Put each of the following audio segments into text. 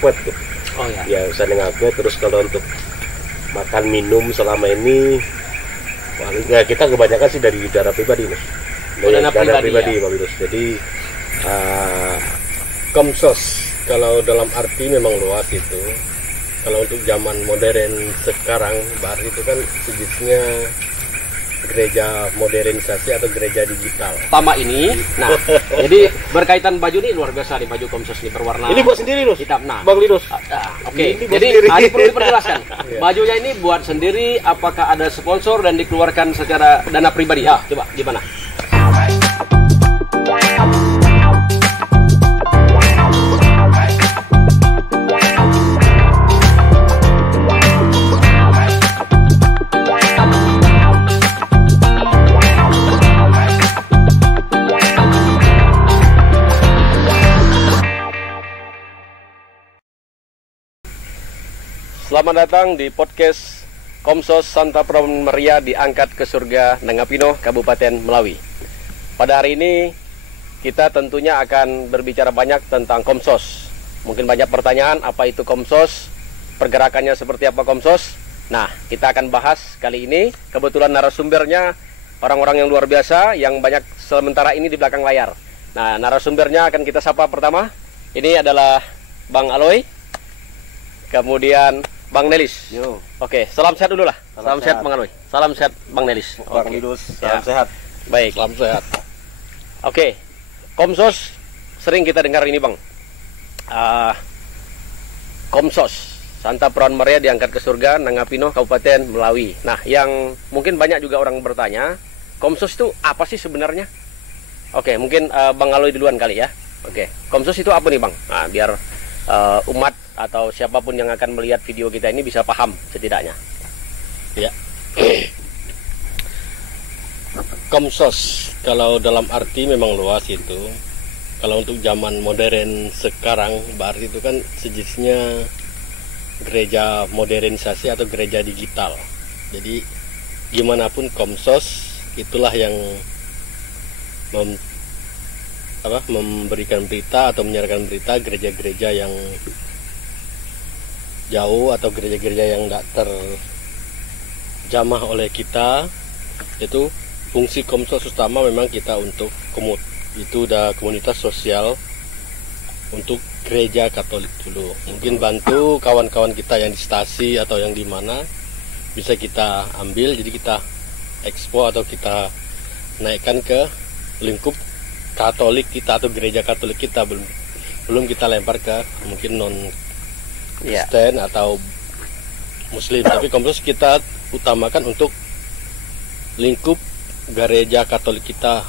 ngakwet tuh. Oh ya. Ya usaha ngakwet. Terus kalau untuk makan minum selama ini, paling ya kita kebanyakan sih dari dana pribadi, Mas. Dari dana pribadi, Pak Wirus. Jadi Komsos kalau dalam arti memang luas itu. Kalau untuk zaman modern sekarang, bar itu kan sejenisnya gereja modernisasi atau gereja digital. Pertama ini, nah, jadi berkaitan baju ini luar biasa nih, baju Komsos ini berwarna. ini buat sendiri loh, hitam. Nah, Bang Linus. Oke. Ini buat Jadi sendiri. ini perlu diperjelaskan. Bajunya ini buat sendiri, apakah ada sponsor dan dikeluarkan secara dana pribadi? Coba gimana? Selamat datang di podcast Komsos Santa Pron Maria diangkat ke surga Nangapino, Kabupaten Melawi. Pada hari ini kita tentunya akan berbicara banyak tentang Komsos. Mungkin banyak pertanyaan, apa itu Komsos? Pergerakannya seperti apa Komsos? Nah, kita akan bahas kali ini. Kebetulan narasumbernya orang-orang yang luar biasa yang banyak sementara ini di belakang layar. Nah, narasumbernya akan kita sapa pertama. Ini adalah Bang Aloy. Kemudian Bang Nelis. Yo. Oke, salam sehat dulu lah. Salam sehat sehat. Bang Aloy. Salam sehat Bang Nelis. Bang Oke. Linus, Ya. salam sehat. Baik. Salam sehat. Oke. Komsos sering kita dengar ini, Bang. Komsos Santa Pron Maria diangkat ke surga Nangapino, Kabupaten Melawi. Nah, yang mungkin banyak juga orang bertanya, Komsos itu apa sih sebenarnya? Oke, mungkin Bang Aloy duluan kali ya. Oke. Komsos itu apa nih, Bang? Nah, biar umat atau siapapun yang akan melihat video kita ini bisa paham setidaknya. Ya. Komsos kalau dalam arti memang luas itu. Kalau untuk zaman modern sekarang, bar itu kan sejenisnya gereja modernisasi atau gereja digital. Jadi gimana pun Komsos itulah yang memberikan berita atau menyiarkan berita gereja-gereja yang jauh atau gereja-gereja yang tidak terjamah oleh kita. Itu fungsi Komsos utama memang kita untuk itu udah komunitas sosial untuk gereja Katolik dulu. Mungkin bantu kawan-kawan kita yang di stasi atau yang di mana bisa kita ambil, jadi kita ekspo atau kita naikkan ke lingkup Katolik kita atau gereja Katolik kita, belum kita lempar ke mungkin non Kristen atau Muslim. Tapi Komsos kita utamakan untuk lingkup gereja Katolik kita,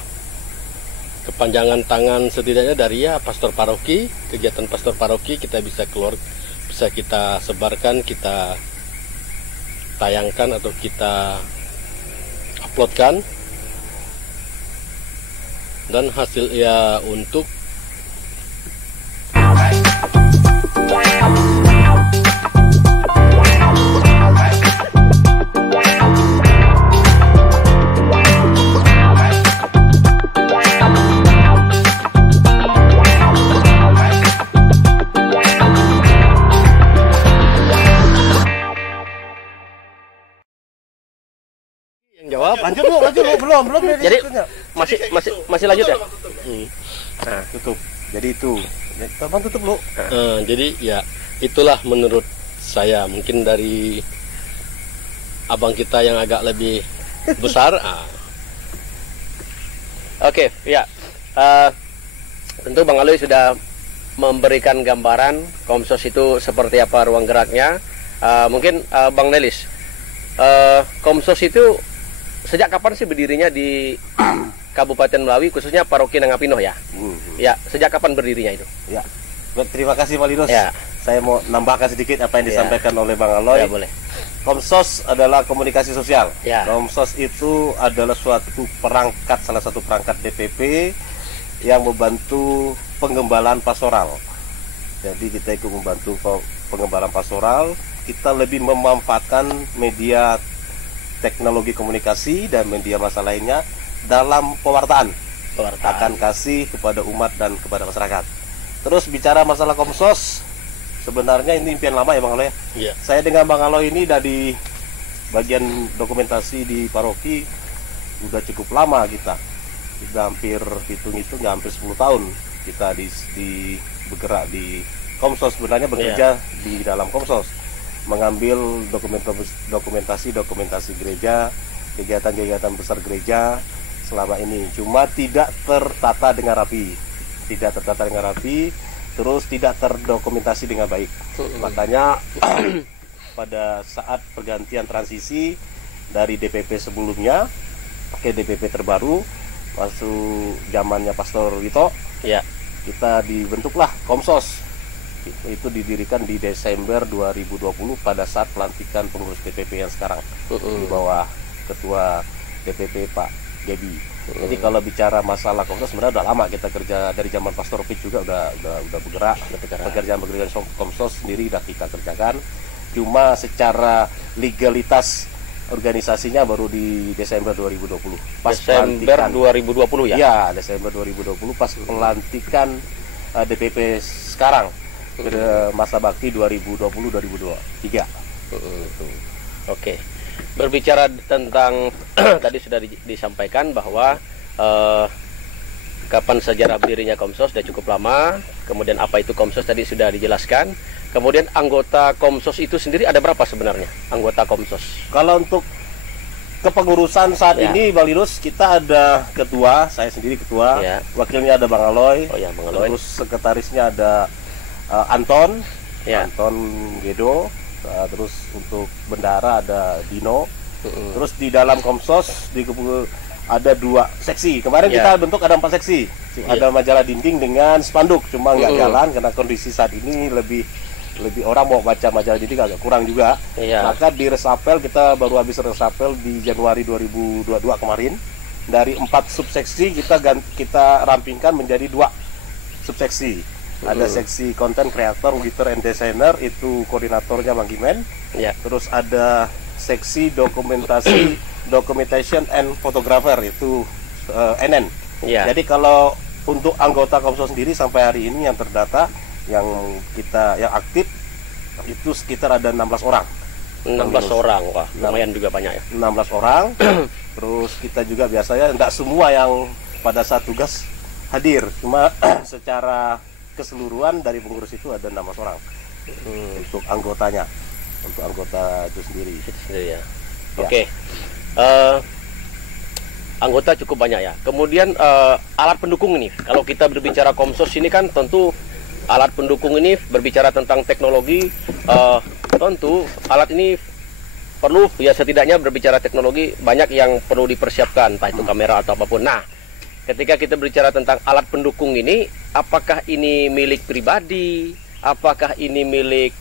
kepanjangan tangan setidaknya dari pastor paroki, kegiatan pastor paroki kita bisa keluar, bisa kita sebarkan, kita tayangkan atau kita uploadkan. Dan hasil untuk Jawab. Lanjut Bu, belum. Jadi masih lanjut ya? Nah, tutup. Jadi itu. Bang tutup lu. jadi ya itulah menurut saya, mungkin dari abang kita yang agak lebih besar. Oke, ya. Tentu Bang Aloy sudah memberikan gambaran Komsos itu seperti apa ruang geraknya. Mungkin Bang Nelis, Komsos itu sejak kapan sih berdirinya di Kabupaten Melawi, khususnya Paroki Nangapino ya? Ya, sejak kapan berdirinya itu? Ya. Terima kasih Pak Linus. Ya. Saya mau nambahkan sedikit apa yang disampaikan oleh Bang Aloy. Ya, boleh. Komsos adalah komunikasi sosial. Ya. Komsos itu adalah suatu perangkat, salah satu perangkat DPP yang membantu pengembalaan pastoral. Jadi kita ikut membantu pengembalaan pastoral. Kita lebih memanfaatkan media teknologi komunikasi dan media massa lainnya dalam pewartaan. Akan kasih kepada umat dan kepada masyarakat. Terus bicara masalah Komsos, sebenarnya ini impian lama ya Bang Aloy. Iya. Saya dengan Bang Aloy ini dari bagian dokumentasi di paroki udah cukup lama kita. Sudah hampir hitung-hitung hampir 10 tahun kita di bergerak di Komsos, sebenarnya bekerja di dalam Komsos, mengambil dokumentasi gereja, kegiatan-kegiatan besar gereja selama ini. Cuma tidak tertata dengan rapi, terus tidak terdokumentasi dengan baik. Makanya pada saat pergantian transisi dari DPP sebelumnya ke DPP terbaru, waktu zamannya Pastor Wito, Ya. kita dibentuklah Komsos. Itu didirikan di Desember 2020 pada saat pelantikan pengurus DPP yang sekarang di bawah Ketua DPP Pak Gebi. Jadi kalau bicara masalah Komsos sebenarnya udah lama kita kerja, dari zaman Pastor Pit juga udah bergerak. Pekerjaan Komsos sendiri udah kita kerjakan. Cuma secara legalitas organisasinya baru di Desember 2020. Pas Desember 2020 ya? Ya, Desember 2020 pas pelantikan DPP sekarang. Masa bakti 2020-2023. Oke. Berbicara tentang tadi sudah disampaikan bahwa kapan sejarah berdirinya Komsos sudah cukup lama. Kemudian apa itu Komsos tadi sudah dijelaskan. Kemudian anggota Komsos itu sendiri ada berapa sebenarnya anggota Komsos? Kalau untuk kepengurusan saat ini Bang Linus, kita ada ketua, saya sendiri ketua, wakilnya ada Bang Aloy, Bang Aloy. Terus sekretarisnya ada Anton, Anton Gedo, terus untuk bendara ada Dino, terus di dalam Komsos ada 2 seksi. Kemarin kita bentuk ada 4 seksi, ada majalah dinding dengan spanduk, cuma nggak jalan karena kondisi saat ini lebih orang mau baca majalah dinding agak kurang juga. Maka di resapel, kita baru habis resapel di Januari 2022 kemarin, dari 4 subseksi kita rampingkan menjadi 2 subseksi. Ada seksi content creator, editor and designer, itu koordinatornya Bang Gimen. Terus ada seksi documentation and photographer, itu NN. Jadi kalau untuk anggota Komsos sendiri sampai hari ini yang terdata, yang aktif itu sekitar ada 16 orang. 16 orang, wah lumayan juga banyak ya. 16 orang. Terus kita juga biasanya tidak semua yang pada saat tugas hadir, cuma secara keseluruhan dari pengurus itu ada 16 orang untuk anggotanya, untuk anggota itu sendiri. Oke. Anggota cukup banyak ya. Kemudian alat pendukung ini, kalau kita berbicara Komsos ini kan tentu alat pendukung ini berbicara tentang teknologi. Tentu alat ini perlu, ya setidaknya berbicara teknologi banyak yang perlu dipersiapkan, entah itu kamera atau apapun. Nah, ketika kita berbicara tentang alat pendukung ini, apakah ini milik pribadi, apakah ini milik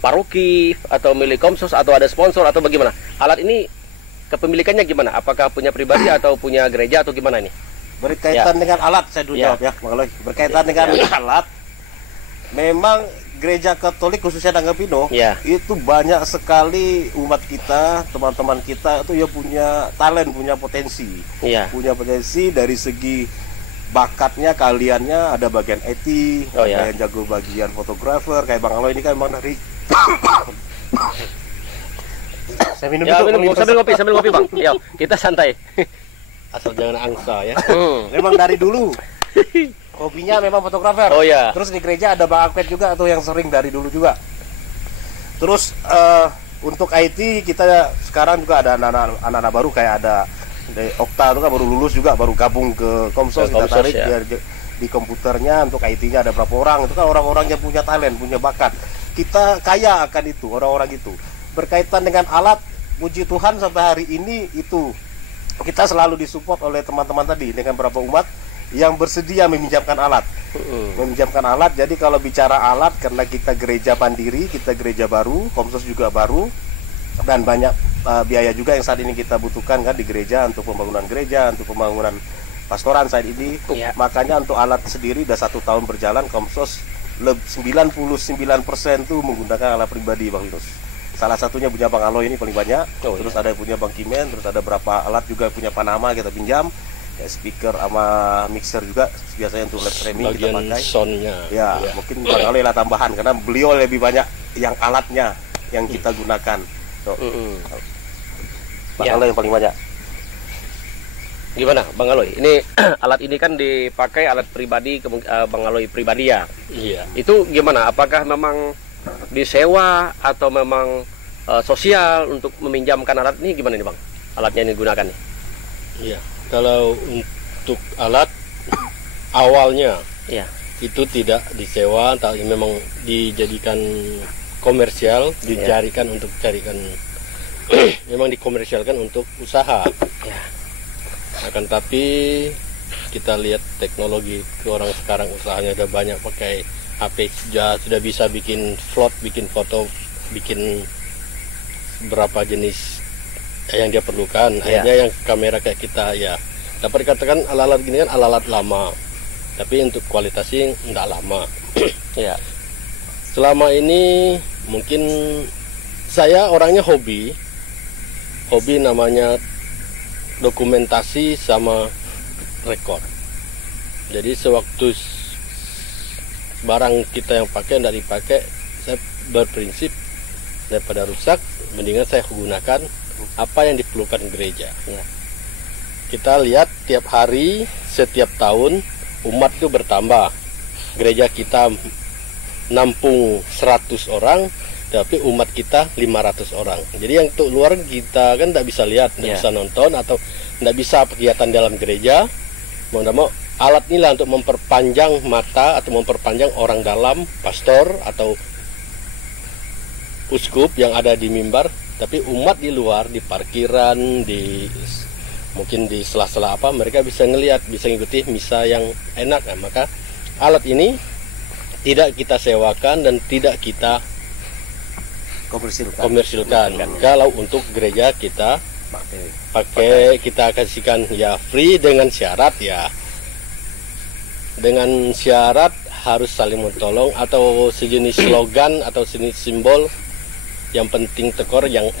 paroki, atau milik Komsos, atau ada sponsor, atau bagaimana? Alat ini kepemilikannya gimana? Apakah punya pribadi atau punya gereja, atau gimana ini? Berkaitan dengan alat, saya dulu jawab ya, Bang Aloy. Berkaitan dengan alat, memang gereja Katolik khususnya Nanggapino itu banyak sekali umat kita, teman-teman kita itu ya punya talent, punya potensi, dari segi bakatnya, kaliannya, ada bagian IT, ada yang jago bagian fotografer, kayak Bang Aloy ini kan memang dari saya minum dulu, sambil ngopi Bang. Yuk, kita santai. Asal jangan angsa ya. Memang dari dulu hobinya memang fotografer. Terus di gereja ada Bang Akwet juga tuh yang sering dari dulu juga. Terus untuk IT kita sekarang juga ada anak-anak baru, kayak ada Okta itu kan baru lulus juga, baru gabung ke Komsos, kita tarik di komputernya. Untuk IT-nya ada berapa orang, itu kan orang-orang yang punya talent, punya bakat. Kita kaya akan itu, orang-orang itu. Berkaitan dengan alat, puji Tuhan sampai hari ini itu kita selalu disupport oleh teman-teman tadi dengan beberapa umat yang bersedia meminjamkan alat. Jadi kalau bicara alat, karena kita gereja mandiri, kita gereja baru, Komsos juga baru, dan banyak biaya juga yang saat ini kita butuhkan kan di gereja, untuk pembangunan gereja, untuk pembangunan pastoran saat ini. Makanya untuk alat sendiri udah 1 tahun berjalan, Komsos 99% itu menggunakan alat pribadi, Bang Linus. Salah satunya punya Bang Aloy ini paling banyak, terus ada yang punya Bang Kimen, terus ada berapa alat juga punya Panama kita pinjam. kayak speaker sama mixer juga biasanya untuk live streaming kita bagian pakai. soundnya. Ya, mungkin Bang Aloy lah tambahan karena beliau lebih banyak yang alatnya yang kita gunakan. So, Bang Aloy yang paling banyak. Gimana Bang Aloy? Ini alat ini kan dipakai alat pribadi Bang Aloy pribadi ya. Iya. Itu gimana? Apakah memang disewa atau memang sosial untuk meminjamkan alat ini, gimana nih Bang? Alatnya yang digunakan nih? Iya. Kalau untuk alat awalnya Iya. itu tidak disewa, tapi memang dijadikan komersial, dicarikan untuk carikan memang dikomersialkan untuk usaha. Ya. Akan tapi kita lihat teknologi orang sekarang usahanya udah banyak pakai HP, sudah bisa bikin vlog, bikin foto, bikin berapa jenis yang dia perlukan. Akhirnya yang kamera kayak kita ya dapat dikatakan alat-alat gini kan alat-alat lama, tapi untuk kualitasnya enggak lama. Ya. Selama ini mungkin saya orangnya hobi namanya dokumentasi sama rekor. Jadi sewaktu barang kita yang pakai tidak dipakai, saya berprinsip daripada rusak mendingan saya gunakan apa yang diperlukan gereja. Ya. Kita lihat tiap hari, setiap tahun umat itu bertambah. Gereja kita nampung 100 orang, tapi umat kita 500 orang. Jadi yang untuk luar kita kan tidak bisa lihat, tidak bisa nonton atau tidak bisa kegiatan dalam gereja. Mau alat inilah untuk memperpanjang mata atau memperpanjang orang dalam, pastor atau uskup yang ada di mimbar, tapi umat di luar, di parkiran, mungkin di sela-sela apa, mereka bisa ngelihat, bisa ngikuti misa yang enak. Nah, maka alat ini tidak kita sewakan dan tidak kita komersilkan. Kalau untuk gereja kita pakai, kita kasihkan ya free dengan syarat harus saling menolong atau sejenis slogan atau sejenis simbol. Yang penting tekor, yang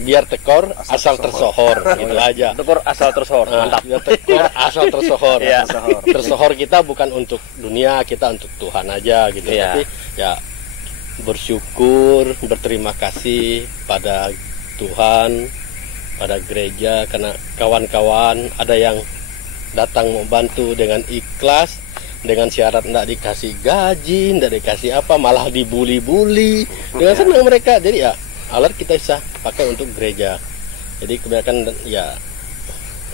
biar tekor asal tersohor, gitu aja. Tekor asal tersohor, mantap. Biar tekor asal tersohor. Ya. Tersohor kita bukan untuk dunia, kita untuk Tuhan aja gitu. Ya. Tapi ya bersyukur, berterima kasih pada Tuhan, pada gereja, karena kawan-kawan ada yang datang membantu dengan ikhlas, dengan syarat tidak dikasih gaji, tidak dikasih apa, malah dibuli-buli, dengan senang mereka. Jadi ya alat kita bisa pakai untuk gereja. Jadi kebanyakan ya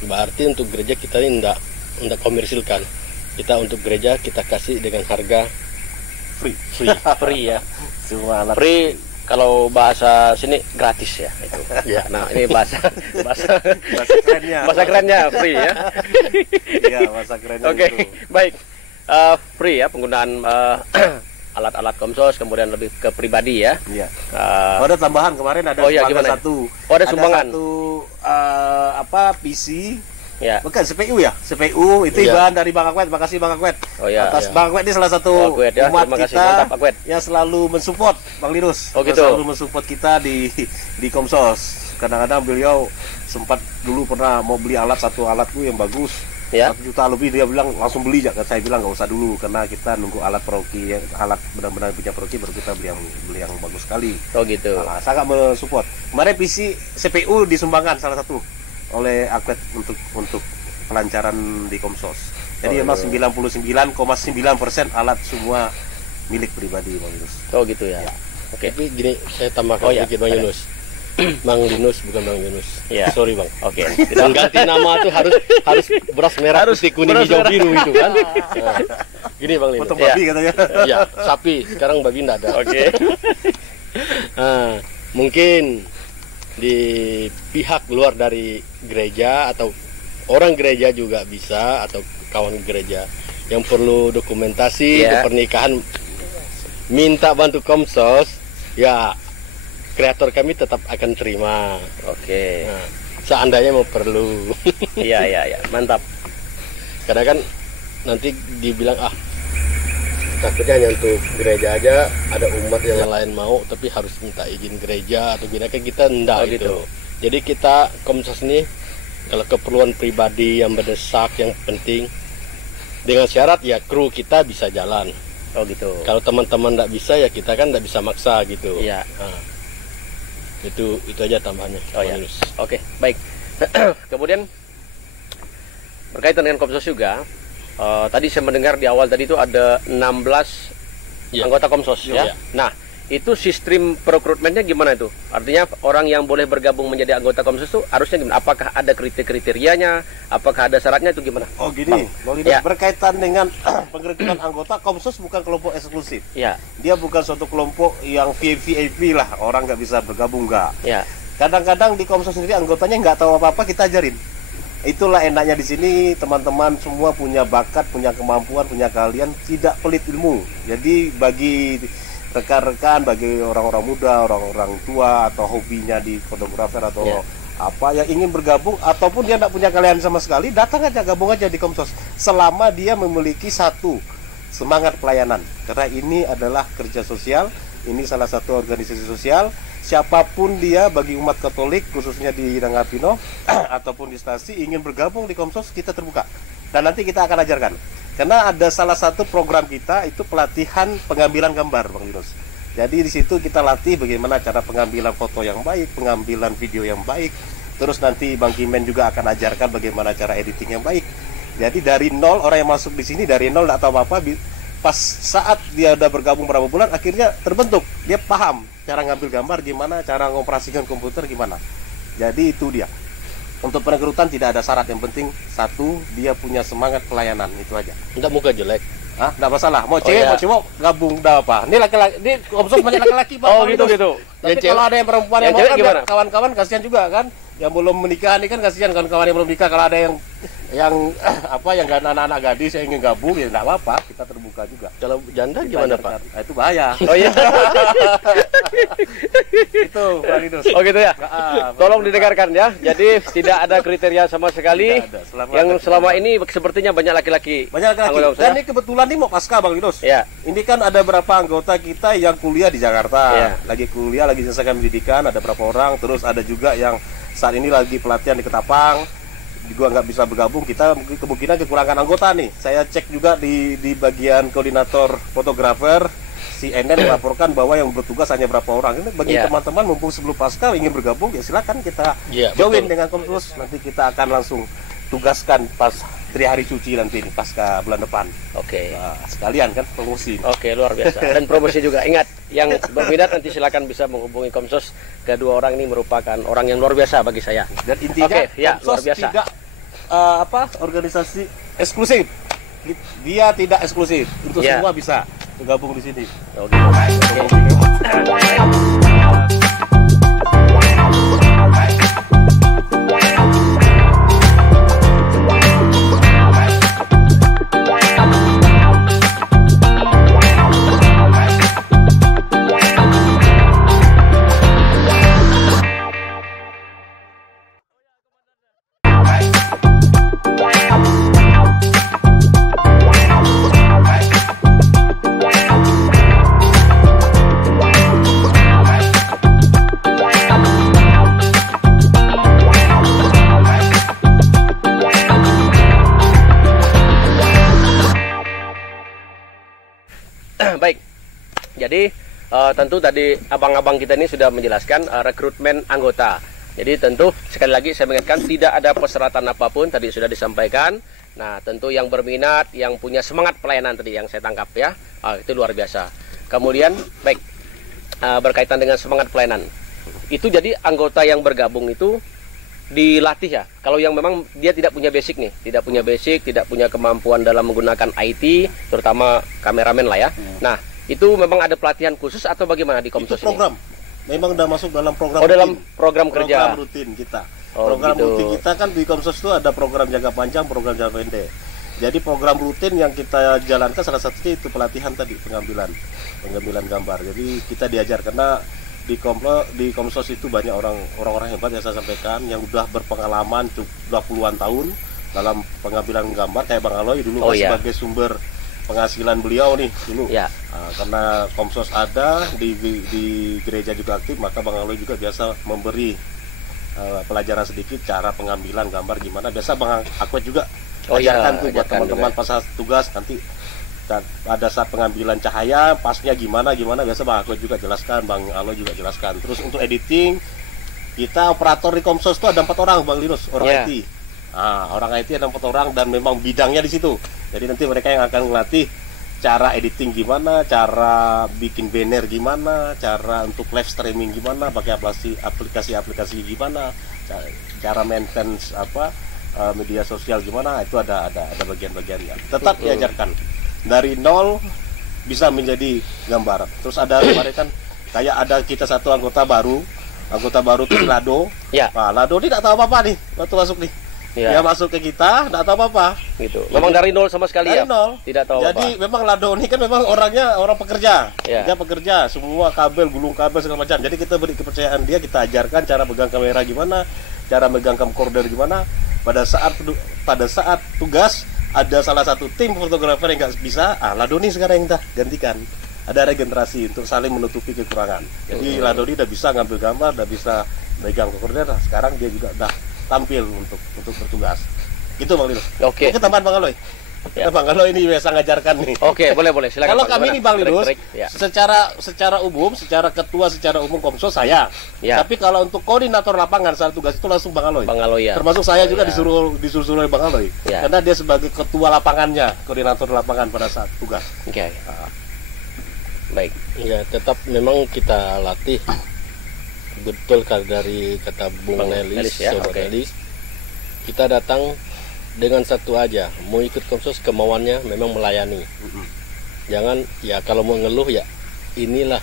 berarti untuk gereja kita ini tidak komersilkan. Kita untuk gereja kita kasih dengan harga free ya. Semua alat Free, kalau bahasa sini gratis ya itu. Ya. Nah, ini bahasa kerennya. bahasa kerennya free ya. Iya, bahasa kerennya. Oke, itu. baik. Free ya penggunaan alat-alat komsos, kemudian lebih ke pribadi ya. Iya. Ada tambahan kemarin ada gimana? satu. Ada sumbangan. Satu PC. Ya. Bukan CPU ya, CPU itu Iya. Iban dari Bang Akwet. Makasih Bang Akwet. Oh ya. Atas Bang Akwet ini salah satu Akwet, ya. umat Terima kasih. kita Mantap, Akwet. yang selalu mensupport Bang Linus. Oh, gitu. Selalu mensupport kita di Komsos. Kadang-kadang beliau sempat dulu pernah mau beli satu alat tuh yang bagus. Ya. 1 juta lebih, dia bilang langsung beli. Saya bilang nggak usah dulu karena kita nunggu alat paroki, alat benar-benar punya paroki baru kita beli yang bagus sekali. Oh gitu. Nah, sangat mensupport. Kemarin PC CPU disumbangkan salah satu oleh Akwet untuk pelancaran di Komsos. Jadi memang 99,9% alat semua milik pribadi Bang Yunus. Oh gitu ya. Oke. Tapi gini, saya tambahkan sedikit Bang Yunus. Bang Linus bukan Bang Yunus. Ya. Sorry Bang. Oke. Mengganti nama tuh harus beras merah, putih, kuning, hijau, biru itu kan. Nah, gini Bang Linus. Potong babi katanya. Iya, sapi. Sekarang babi enggak ada. Oke. Nah, mungkin di pihak luar dari gereja atau orang gereja juga bisa, atau kawan gereja yang perlu dokumentasi pernikahan, minta bantu Komsos, ya kreator kami tetap akan terima. Oke. Nah, seandainya mau perlu. Iya, mantap. Karena kan nanti dibilang takutnya hanya untuk gereja aja, ada umat yang lain mau tapi harus minta izin gereja atau gimana, kan kita enggak gitu. Jadi kita Komsos ini Kalau keperluan pribadi yang mendesak, yang penting, dengan syarat ya kru kita bisa jalan. Oh gitu. Kalau teman-teman tidak bisa ya kita kan tidak bisa maksa gitu. Iya. Nah, itu aja tambahannya. Oh ya. Oke, baik. Kemudian berkaitan dengan Komsos juga, tadi saya mendengar di awal tadi itu ada 16 anggota Komsos ya. Nah, itu sistem perekrutmennya gimana itu? Artinya orang yang boleh bergabung menjadi anggota Komsos itu harusnya gimana? Apakah ada kriterianya? Apakah ada syaratnya itu gimana? Oh gini, berkaitan dengan pengrekrutan anggota, Komsos bukan kelompok eksklusif. Ya. Dia bukan suatu kelompok yang VIP lah, orang nggak bisa bergabung nggak. Ya. Kadang-kadang di Komsos sendiri anggotanya nggak tahu apa-apa, kita ajarin. Itulah enaknya di sini, teman-teman semua punya bakat, punya kemampuan, punya keahlian, tidak pelit ilmu. Jadi bagi rekan-rekan, bagi orang-orang muda, orang-orang tua, atau hobinya di fotografer atau apa yang ingin bergabung, ataupun dia tidak punya keahlian sama sekali, datang aja, gabung aja di Komsos. Selama dia memiliki satu semangat pelayanan, karena ini adalah kerja sosial, ini salah satu organisasi sosial. Siapapun dia, bagi umat Katolik khususnya di Nangapino ataupun di Stasi ingin bergabung di Komsos, kita terbuka. Dan nanti kita akan ajarkan. Karena ada salah satu program kita itu pelatihan pengambilan gambar, Bang Yunus. Jadi di situ kita latih bagaimana cara pengambilan foto yang baik, pengambilan video yang baik. Terus nanti Bang Kimen juga akan ajarkan bagaimana cara editing yang baik. Jadi dari nol, orang yang masuk di sini dari nol tidak tahu apa-apa, pas saat dia udah bergabung berapa bulan akhirnya terbentuk, dia paham cara ngambil gambar gimana, cara ngoperasikan komputer gimana. Jadi itu dia. Untuk perekrutan tidak ada syarat, yang penting satu, dia punya semangat pelayanan, itu aja. Tidak muka jelek. Ah, enggak masalah. Mau cewek, mau cowok gabung dah apa. Ini laki-laki, ini Komsos banyak laki-laki, Pak. Oh gitu. Tapi kalau ada yang perempuan yang mau kan, kawan-kawan kasihan juga kan. Yang belum menikah ini kan kasihan, kawan-kawan yang belum nikah. Kalau ada yang gak anak-anak gadis yang ingin gabung, ya enggak apa-apa, kita terbuka juga. Kalau janda kita gimana, Pak? Nah, itu bahaya. Oh iya. Itu, Pak Linus. Oh gitu ya. Tolong didengarkan ya. Jadi tidak ada kriteria sama sekali. Yang selama ini sepertinya banyak laki-laki. Banyak laki-laki. Dan ini kebetulan ini mau pasca, Bang Linus. Ya. Ini kan ada berapa anggota kita yang kuliah di Jakarta. Ya. Lagi kuliah, lagi selesai pendidikan, ada berapa orang. Terus ada juga yang saat ini lagi pelatihan di Ketapang, juga nggak bisa bergabung. Kita kemungkinan kekurangan anggota nih. Saya cek juga di bagian koordinator fotografer, si Enen melaporkan bahwa yang bertugas hanya berapa orang. Ini bagi teman-teman mumpung sebelum pasca ingin bergabung, ya silakan kita join dengan Komsos. Nanti kita akan langsung tugaskan pas 3 hari suci nanti nih, pasca bulan depan. Oke. Nah, sekalian kan promosi. Oke, luar biasa. Dan promosi juga. Ingat, yang berminat nanti silakan bisa menghubungi Komsos. Kedua orang ini merupakan orang yang luar biasa bagi saya. Dan intinya luar Komsos biasa. tidak organisasi eksklusif. Dia tidak eksklusif. Untuk semua bisa bergabung di sini. Oke. Baik, jadi tentu tadi abang-abang kita ini sudah menjelaskan rekrutmen anggota. Jadi tentu sekali lagi saya mengingatkan tidak ada persyaratan apapun, tadi sudah disampaikan. Nah tentu yang berminat, yang punya semangat pelayanan tadi yang saya tangkap ya, itu luar biasa. Kemudian baik, berkaitan dengan semangat pelayanan, itu jadi anggota yang bergabung itu dilatih ya. Kalau yang memang dia tidak punya basic nih, tidak punya kemampuan dalam menggunakan IT, terutama kameramen lah ya. Nah, itu memang ada pelatihan khusus atau bagaimana di Komsos ini? Program. Memang udah masuk dalam program. Oh, dalam program kerja. Program rutin kita. Oh, program gitu. rutin kita kan di Komsos itu ada program jangka panjang, program jangka pendek. Jadi program rutin yang kita jalankan salah satunya itu pelatihan tadi, pengambilan gambar. Jadi kita diajar karena di Komsos itu banyak orang-orang hebat yang saya sampaikan yang udah berpengalaman sudah puluhan tahun dalam pengambilan gambar, kayak Bang Aloy dulu sebagai sumber penghasilan beliau nih dulu. Karena Komsos ada di gereja juga aktif, maka Bang Aloy juga biasa memberi pelajaran sedikit cara pengambilan gambar gimana. Biasa Bang Akwet juga Oh iya, ajarkan tuh buat ajarkan teman-teman juga. pas saat tugas nanti pada saat pengambilan cahaya pasnya gimana biasa Bang Akwet juga jelaskan, Bang Alo juga jelaskan. Terus untuk editing kita operator di Komsos itu ada 4 orang Bang Linus, orang Iya. IT. Orang IT ada 4 orang dan memang bidangnya di situ. Jadi nanti mereka yang akan melatih cara editing gimana, cara bikin banner gimana, cara untuk live streaming gimana, pakai aplikasi gimana, cara maintenance media sosial gimana, itu ada bagian-bagiannya. Tetap diajarkan dari nol bisa menjadi gambar. Terus ada kemarin kan kayak ada kita satu anggota baru tuh si Lado. Ya. Nah, Lado ini tidak tahu apa-apa nih waktu masuk nih. Ya. Dia masuk ke kita tidak tahu apa-apa. Gitu. Memang dari nol sama sekali Dari ya. nol. Tidak tahu Jadi apa. memang Lado ini kan memang orangnya orang pekerja. Ya. Dia pekerja, semua kabel, gulung kabel segala macam. Jadi kita beri kepercayaan dia, kita ajarkan cara pegang kamera gimana, cara megang camcorder gimana. Pada saat tugas ada salah satu tim fotografer yang nggak bisa, Lado ini sekarang yang kita gantikan. Ada regenerasi untuk saling menutupi kekurangan. Jadi Lado ini udah bisa ngambil gambar, udah bisa megang camcorder. Sekarang dia juga udah tampil untuk bertugas. Itu Bang Linus. Oke. Itu tambahan Bang Aloy. Ya. Bang Aloy ini biasa ngajarkan nih. Oke, boleh silakan. Kalau Bang. kami Gimana? ini Bang Linus, Trik-trik, ya. secara umum, secara ketua, secara umum Komsos saya. Ya. Tapi kalau untuk koordinator lapangan saat tugas itu langsung Bang Aloy. Bang Aloy ya. Termasuk saya juga ya. disuruh oleh Bang Aloy. Ya. Karena dia sebagai ketua lapangannya, koordinator lapangan pada saat tugas. Oke. Baik. Ya, tetap memang kita latih betul dari kata Bung Bang Nelis, Nelis ya, Saudara oke. Nelis. Kita datang dengan satu aja, mau ikut Komsos kemauannya memang melayani. Jangan ya kalau mau ngeluh ya inilah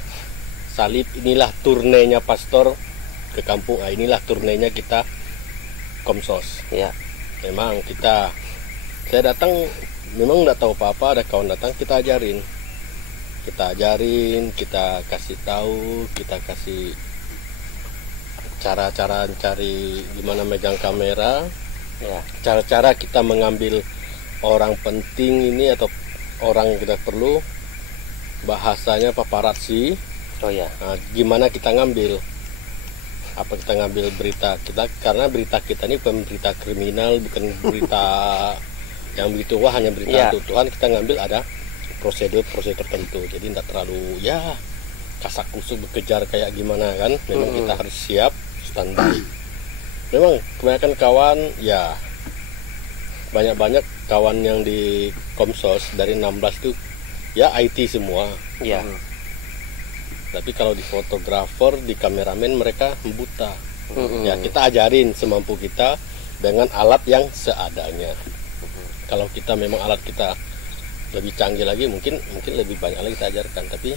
salib, inilah turnenya pastor ke kampung, inilah turnenya kita Komsos. Ya. Memang saya datang memang nggak tahu apa-apa, ada kawan datang kita ajarin, kita kasih tahu, kita kasih cara-cara cari gimana megang kamera, Ya. cara-cara kita mengambil orang penting ini atau orang yang kita perlu, bahasanya paparazzi. Oh ya. Nah, gimana kita ngambil, apa kita ngambil berita kita, karena berita kita ini bukan berita kriminal, bukan berita yang begitu wah hanya berita Ya. untuk Tuhan. Kita ngambil ada prosedur tertentu, jadi tidak terlalu ya kasak kusuk bekejar kayak gimana kan. Memang kita harus siap standby. Memang kebanyakan kawan ya, banyak kawan yang di Komsos dari 16 itu ya IT semua. Ya. Tapi kalau di fotografer, di kameramen mereka buta. Mm-mm. Ya kita ajarin semampu kita dengan alat yang seadanya. Kalau kita memang alat kita lebih canggih lagi, mungkin lebih banyak lagi kita ajarkan. Tapi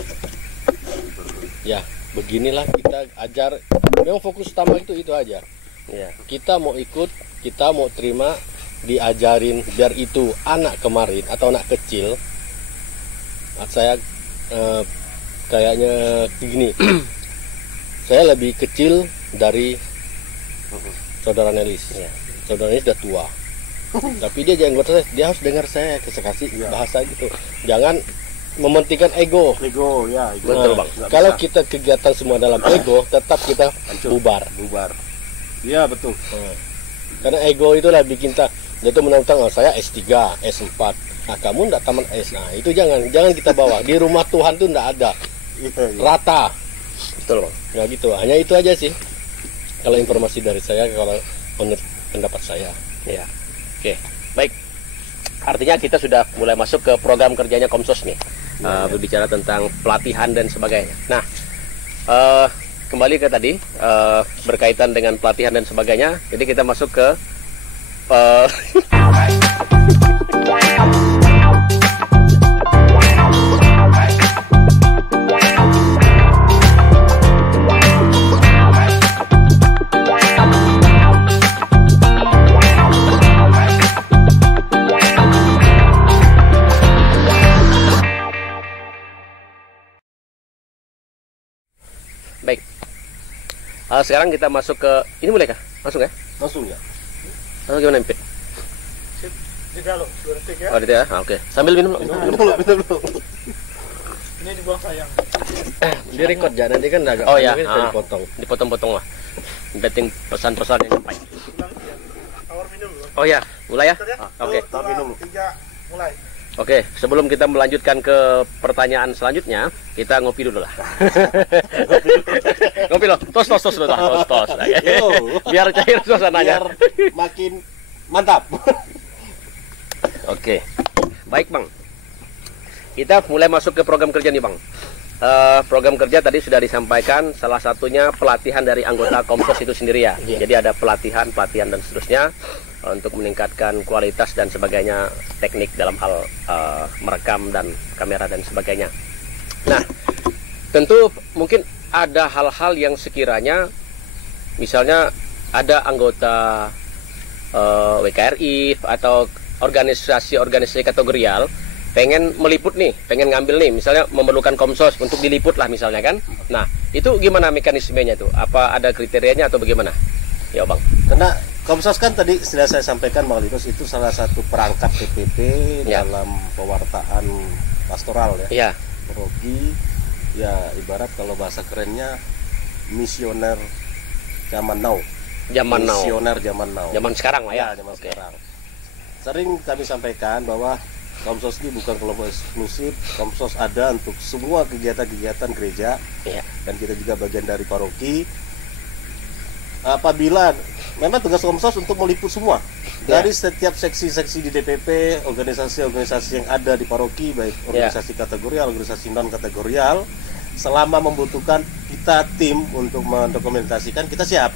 ya beginilah kita ajar. Memang fokus utama itu aja. Ya. Kita mau ikut, kita mau terima, diajarin biar itu anak kemarin atau anak kecil. Saya kayaknya begini. Saya lebih kecil dari Saudara Nelis. Ya. Saudara Nelis sudah tua. Tapi dia jangan buat dia harus dengar saya kasih bahasa gitu. Jangan mementingkan ego. Ego ya. Ego. Betul, Bang. Nggak Kalau bisa. kita kegiatan semua dalam ego, tetap kita Hancur. bubar. Iya betul. Karena ego itulah bikin kita itu menantang, saya S3, S4. Nah, kamu enggak taman S. Nah, itu jangan kita bawa. Di rumah Tuhan tuh enggak ada. Iya. Rata. Betul, Bang. Nah, gitu. Hanya itu aja sih. Kalau informasi dari saya, kalau menurut pendapat saya. Ya. Oke. Baik. Artinya kita sudah mulai masuk ke program kerjanya Komsos nih. Berbicara tentang pelatihan dan sebagainya. Nah, kembali ke tadi berkaitan dengan pelatihan dan sebagainya. Jadi kita masuk ke baik. Sekarang kita masuk ke ini, boleh kah? Masuk ya? Langsung ya. Langsung gimana, Impit? Tidak loh, 2 detik ya. Oh, itu ya. Oke. Sambil minum. Minum dulu. Ini dibuang sayang. Di record ya, nanti kan agak Oh ya, panjang, bisa dipotong. dipotong-potong lah. penting pesan-pesan yang sampai. Tawar minum dulu. Oh ya, mulai ya? Bentar ya. Oke. Tawar minum. 3, mulai. Oke, sebelum kita melanjutkan ke pertanyaan selanjutnya, kita ngopi dulu lah. Ngopi loh, tos. Yo. Biar cair suasananya. Biar makin mantap. Oke, baik Bang. Kita mulai masuk ke program kerja nih Bang. Program kerja tadi sudah disampaikan, salah satunya pelatihan dari anggota Komsos itu sendiri ya. Iya. Jadi ada pelatihan dan seterusnya untuk meningkatkan kualitas dan sebagainya, teknik dalam hal merekam dan kamera dan sebagainya. Nah, tentu mungkin ada hal-hal yang sekiranya misalnya ada anggota WKRI atau organisasi kategorial pengen meliput nih, pengen ngambil nih, misalnya memerlukan Komsos untuk diliput lah misalnya kan. Nah, itu gimana mekanismenya tuh? Apa ada kriterianya atau bagaimana? Ya Bang. Karena Komsos kan tadi sudah saya sampaikan Bang Linus, itu salah satu perangkat DPP Ya. dalam pewartaan pastoral ya. Iya. Paroki ya, ibarat kalau bahasa kerennya misioner zaman now. Zaman now. Misioner zaman now. Zaman sekarang lah ya. Zaman Oke. sekarang. Sering kami sampaikan bahwa Komsos ini bukan kelompok eksklusif. Komsos ada untuk semua kegiatan-kegiatan gereja. Iya. Dan kita juga bagian dari paroki. Apabila memang tugas Komsos untuk meliput semua dari setiap seksi-seksi di DPP, organisasi-organisasi yang ada di paroki, baik organisasi kategorial, organisasi non kategorial, selama membutuhkan kita tim untuk mendokumentasikan, kita siap.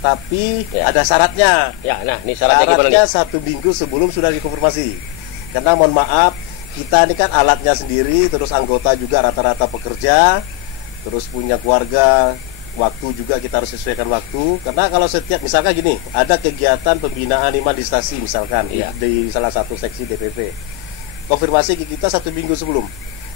Tapi ada syaratnya. Ya, nah ini syaratnya gimana nih? Syaratnya 1 minggu sebelum sudah dikonfirmasi. Karena mohon maaf, kita ini kan alatnya sendiri, terus anggota juga rata-rata pekerja, terus punya keluarga, waktu juga kita harus sesuaikan waktu. Karena kalau setiap, misalkan gini, ada kegiatan pembinaan iman di stasi misalkan di salah satu seksi DPP, konfirmasi ke kita 1 minggu sebelum.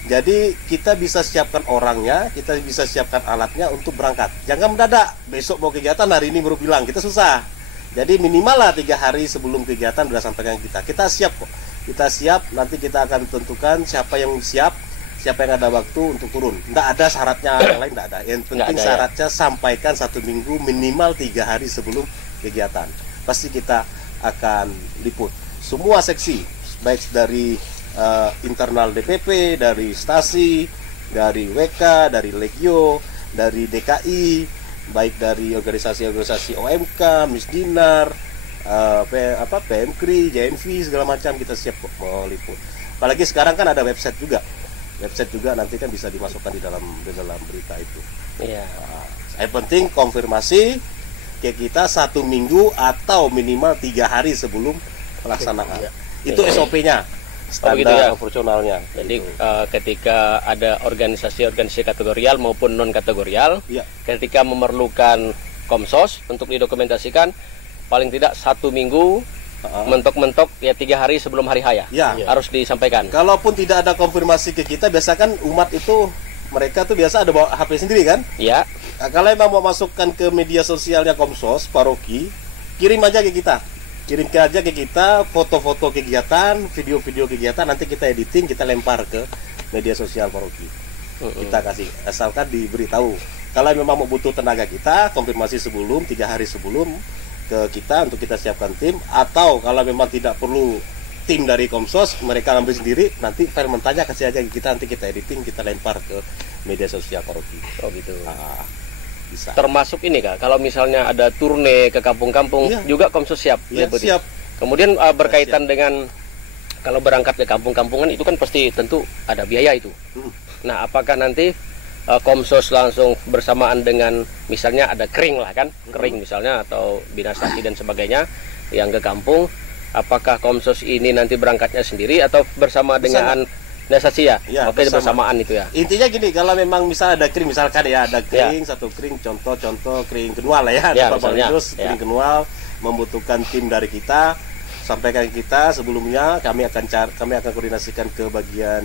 Jadi kita bisa siapkan orangnya, kita bisa siapkan alatnya untuk berangkat. Jangan mendadak, besok mau kegiatan, hari ini baru bilang, kita susah. Jadi minimal lah 3 hari sebelum kegiatan sudah sampaikan kita siap kok. Kita siap, nanti kita akan tentukan siapa yang siap, siapa yang ada waktu untuk turun. Tidak ada syaratnya yang lain, tidak ada. Yang penting syaratnya sampaikan 1 minggu minimal 3 hari sebelum kegiatan. Pasti kita akan liput semua seksi, baik dari internal DPP, dari stasi, dari WK, dari Legio, dari DKI, baik dari organisasi-organisasi OMK, Misdinar, PMKRI, JNV, segala macam kita siap kok meliput. Apalagi sekarang kan ada website juga. Website juga nanti kan bisa dimasukkan di dalam berita itu. Iya. Yang penting konfirmasi ke kita 1 minggu atau minimal 3 hari sebelum pelaksanaan. Itu SOP-nya, standar operasionalnya. Jadi ketika ada organisasi kategorial maupun non kategorial, ketika memerlukan Komsos untuk didokumentasikan, paling tidak 1 minggu mentok-mentok ya 3 hari sebelum hari H harus disampaikan. Kalaupun tidak ada konfirmasi ke kita, biasa kan umat itu mereka tuh biasa ada bawa HP sendiri kan? Iya. Nah, kalau emang mau masukkan ke media sosialnya Komsos paroki, kirim aja ke kita. Kirim aja ke kita foto-foto kegiatan, video-video kegiatan, nanti kita editing, kita lempar ke media sosial paroki. Kita kasih, asalkan diberitahu. Kalau memang mau butuh tenaga kita, konfirmasi sebelum 3 hari sebelum ke kita untuk kita siapkan tim, atau kalau memang tidak perlu tim dari Komsos, mereka ambil sendiri, nanti file mentahnya kasih aja ke kita, nanti kita editing, kita lempar ke media sosial paroki. Oh gitu. Nah, bisa. Termasuk ini Kak, kalau misalnya ada turne ke kampung-kampung juga Komsos siap. Siap. Kemudian berkaitan dengan kalau berangkat ke kampung-kampungan itu kan pasti tentu ada biaya itu. Nah, apakah nanti Komsos langsung bersamaan dengan misalnya ada kering lah kan, kering misalnya atau binasati dan sebagainya yang ke kampung, apakah Komsos ini nanti berangkatnya sendiri atau bersama dengan binasati ya? Oke, bersamaan itu ya. Intinya gini, kalau memang misalnya ada kering, misalkan ya ada kering, satu kering, contoh kering kenual lah ya, kering kenual membutuhkan tim dari kita, sampaikan kita sebelumnya, kami akan koordinasikan ke bagian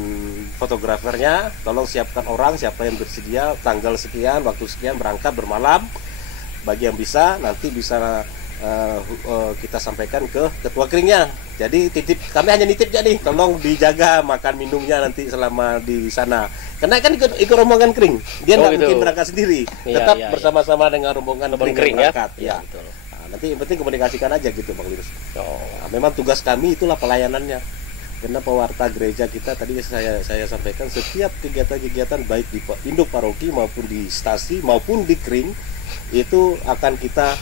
fotografernya, tolong siapkan orang siapa yang bersedia, tanggal sekian, waktu sekian berangkat bermalam. Bagi yang bisa nanti bisa kita sampaikan ke ketua keringnya. Jadi kami hanya nitip aja nih, tolong dijaga makan minumnya nanti selama di sana. Karena kan ikut rombongan kering, dia nggak mungkin berangkat sendiri, tetap bersama-sama dengan rombongan kering yang berangkat. Ya. Nah, nanti yang penting komunikasikan aja gitu Bang Linus. Nah, memang tugas kami itulah pelayanannya. Karena pewarta gereja kita tadi saya sampaikan setiap kegiatan-kegiatan baik di induk paroki maupun di stasi maupun di kering itu akan kita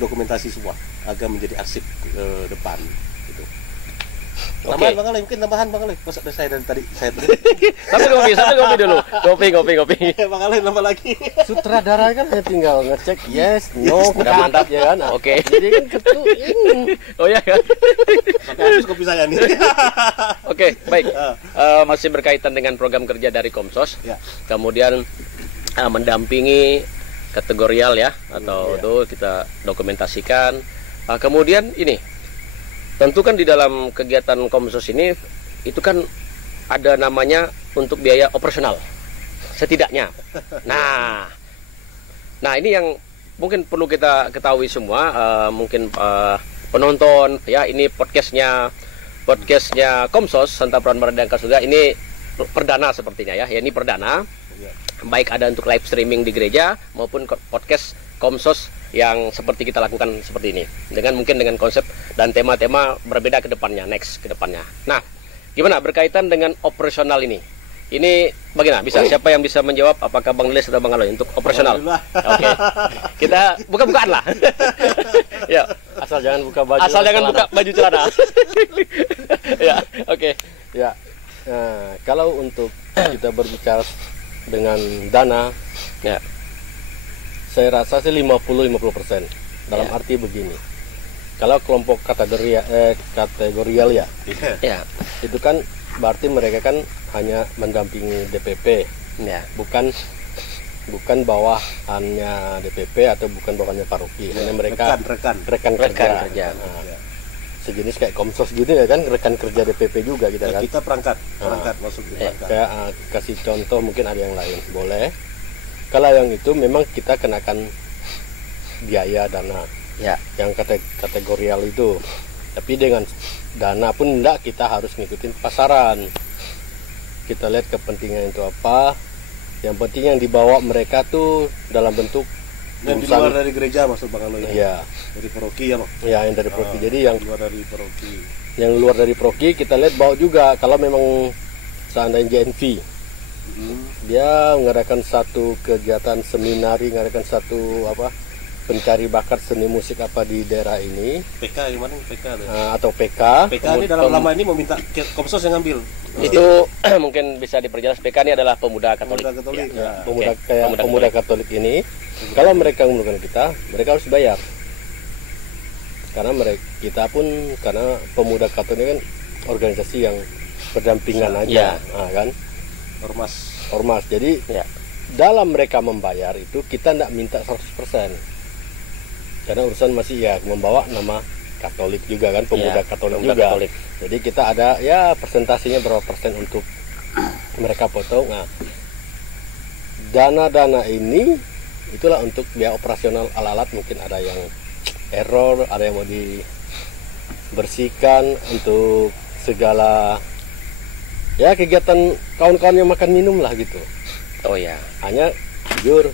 dokumentasi semua agar menjadi arsip depan gitu. Tambahan Bang Ale, mungkin tambahan Bang Ale. Masa saya dari tadi saya sambil ngopi dulu. Ngopi. Bang Ale nambah lagi. Sutradara kan hanya tinggal ngecek yes, no, udah mantap ya kan. Oke. Jadi kan Oh ya kan. Sampai habis kopi saya nih. Oke, baik. Masih berkaitan dengan program kerja dari Komsos. Ya. Kemudian mendampingi kategorial ya atau itu kita dokumentasikan. Kemudian ini tentu kan di dalam kegiatan Komsos ini itu kan ada namanya untuk biaya operasional setidaknya. Nah ini yang mungkin perlu kita ketahui semua, mungkin penonton ya, ini podcastnya Komsos Santa Peron Meria Surga ini perdana sepertinya ya ini perdana. Baik ada untuk live streaming di gereja maupun podcast Komsos yang seperti kita lakukan seperti ini dengan konsep dan tema-tema berbeda ke depannya, ke depannya. Nah, gimana berkaitan dengan operasional ini? Ini bagaimana? Siapa yang bisa menjawab? Apakah Bang Lilis atau Bang Aloy untuk operasional? Oke. Kita buka-bukaan lah. Ya, asal jangan buka baju celana. Ya, oke. Ya. Kalau untuk kita berbicara dengan dana, ya saya rasa sih 50-50%. Dalam arti begini, kalau kelompok kategorial ya, itu kan berarti mereka kan hanya mendampingi DPP, bukan bawahannya DPP atau bukan bawahannya paroki, hanya mereka rekan kerja. Sejenis kayak Komsos gitu ya kan, rekan kerja DPP juga gitu kan. Kita perangkat masuk di perangkat. Kayak kasih contoh, mungkin ada yang lain, boleh. Kalau yang itu memang kita kenakan biaya dana, yang kategorial itu. Tapi dengan dana pun enggak, kita harus ngikutin pasaran. Kita lihat kepentingan itu apa. Yang penting yang dibawa mereka tuh dalam bentuk dan di luar dari gereja maksud Bang Aloy. Iya. Dari paroki ya, Bang. Ya, yang dari paroki. Jadi yang luar dari paroki. Yang luar dari paroki kita lihat bawa juga. Kalau memang seandainya JNV, dia mengadakan satu kegiatan seminari, mengadakan satu pencari bakat seni musik apa di daerah ini. PK gimana? PK atau PK. PK ini dalam lama ini meminta Komsos yang ngambil. Itu mungkin bisa diperjelas. PK ini adalah pemuda Katolik. Pemuda Katolik ini. Kalau mereka menggunakan kita, mereka harus bayar. Karena kita pun karena pemuda Katolik kan organisasi yang berdampingan aja, kan? Ormas. Jadi dalam mereka membayar itu kita tidak minta 100%. Karena urusan masih membawa nama Katolik juga kan, pemuda Katolik juga. Katolik. Jadi kita ada persentasinya berapa persen untuk mereka potong. Nah, dana-dana ini itulah untuk biaya operasional alat-alat, mungkin ada yang error, ada yang mau dibersihkan untuk segala kegiatan kawan-kawan yang makan minum lah gitu. Oh ya, hanya jujur.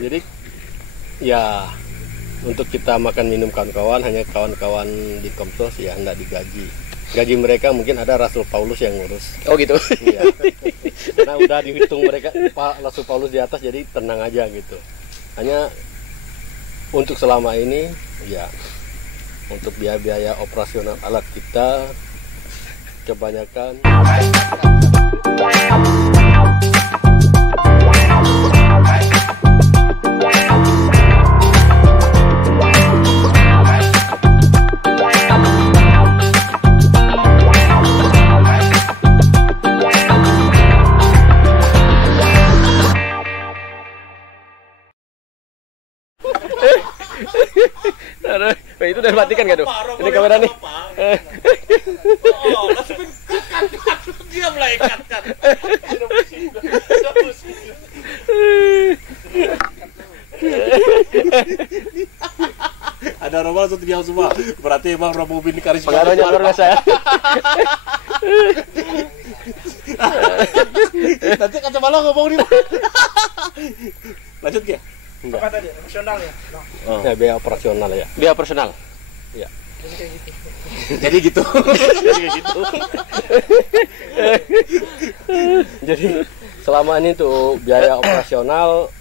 jadi untuk kita makan minum kawan-kawan, hanya kawan-kawan di Komsos hendak digaji. Gaji mereka mungkin ada Rasul Paulus yang ngurus. Oh gitu. Iya. Karena udah dihitung mereka Rasul Paulus di atas, jadi tenang aja gitu. Hanya untuk selama ini untuk biaya-biaya operasional alat kita kebanyakan. Itu udah matikan gak tuh? Ini kamera nih. Malaikat kan. Ada Romo langsung diam semua. Berarti emang Romo Bin karisma. Pengaruhnya luar biasa ya. Nanti kata malah ngomong nih. Lanjut ya. Apa tadi? Emosional ya? No. Oh. Ya, biaya operasional ya. Biaya personal. Ya. Jadi kayak gitu. Jadi gitu. Jadi gitu. Jadi selama ini tuh biaya operasional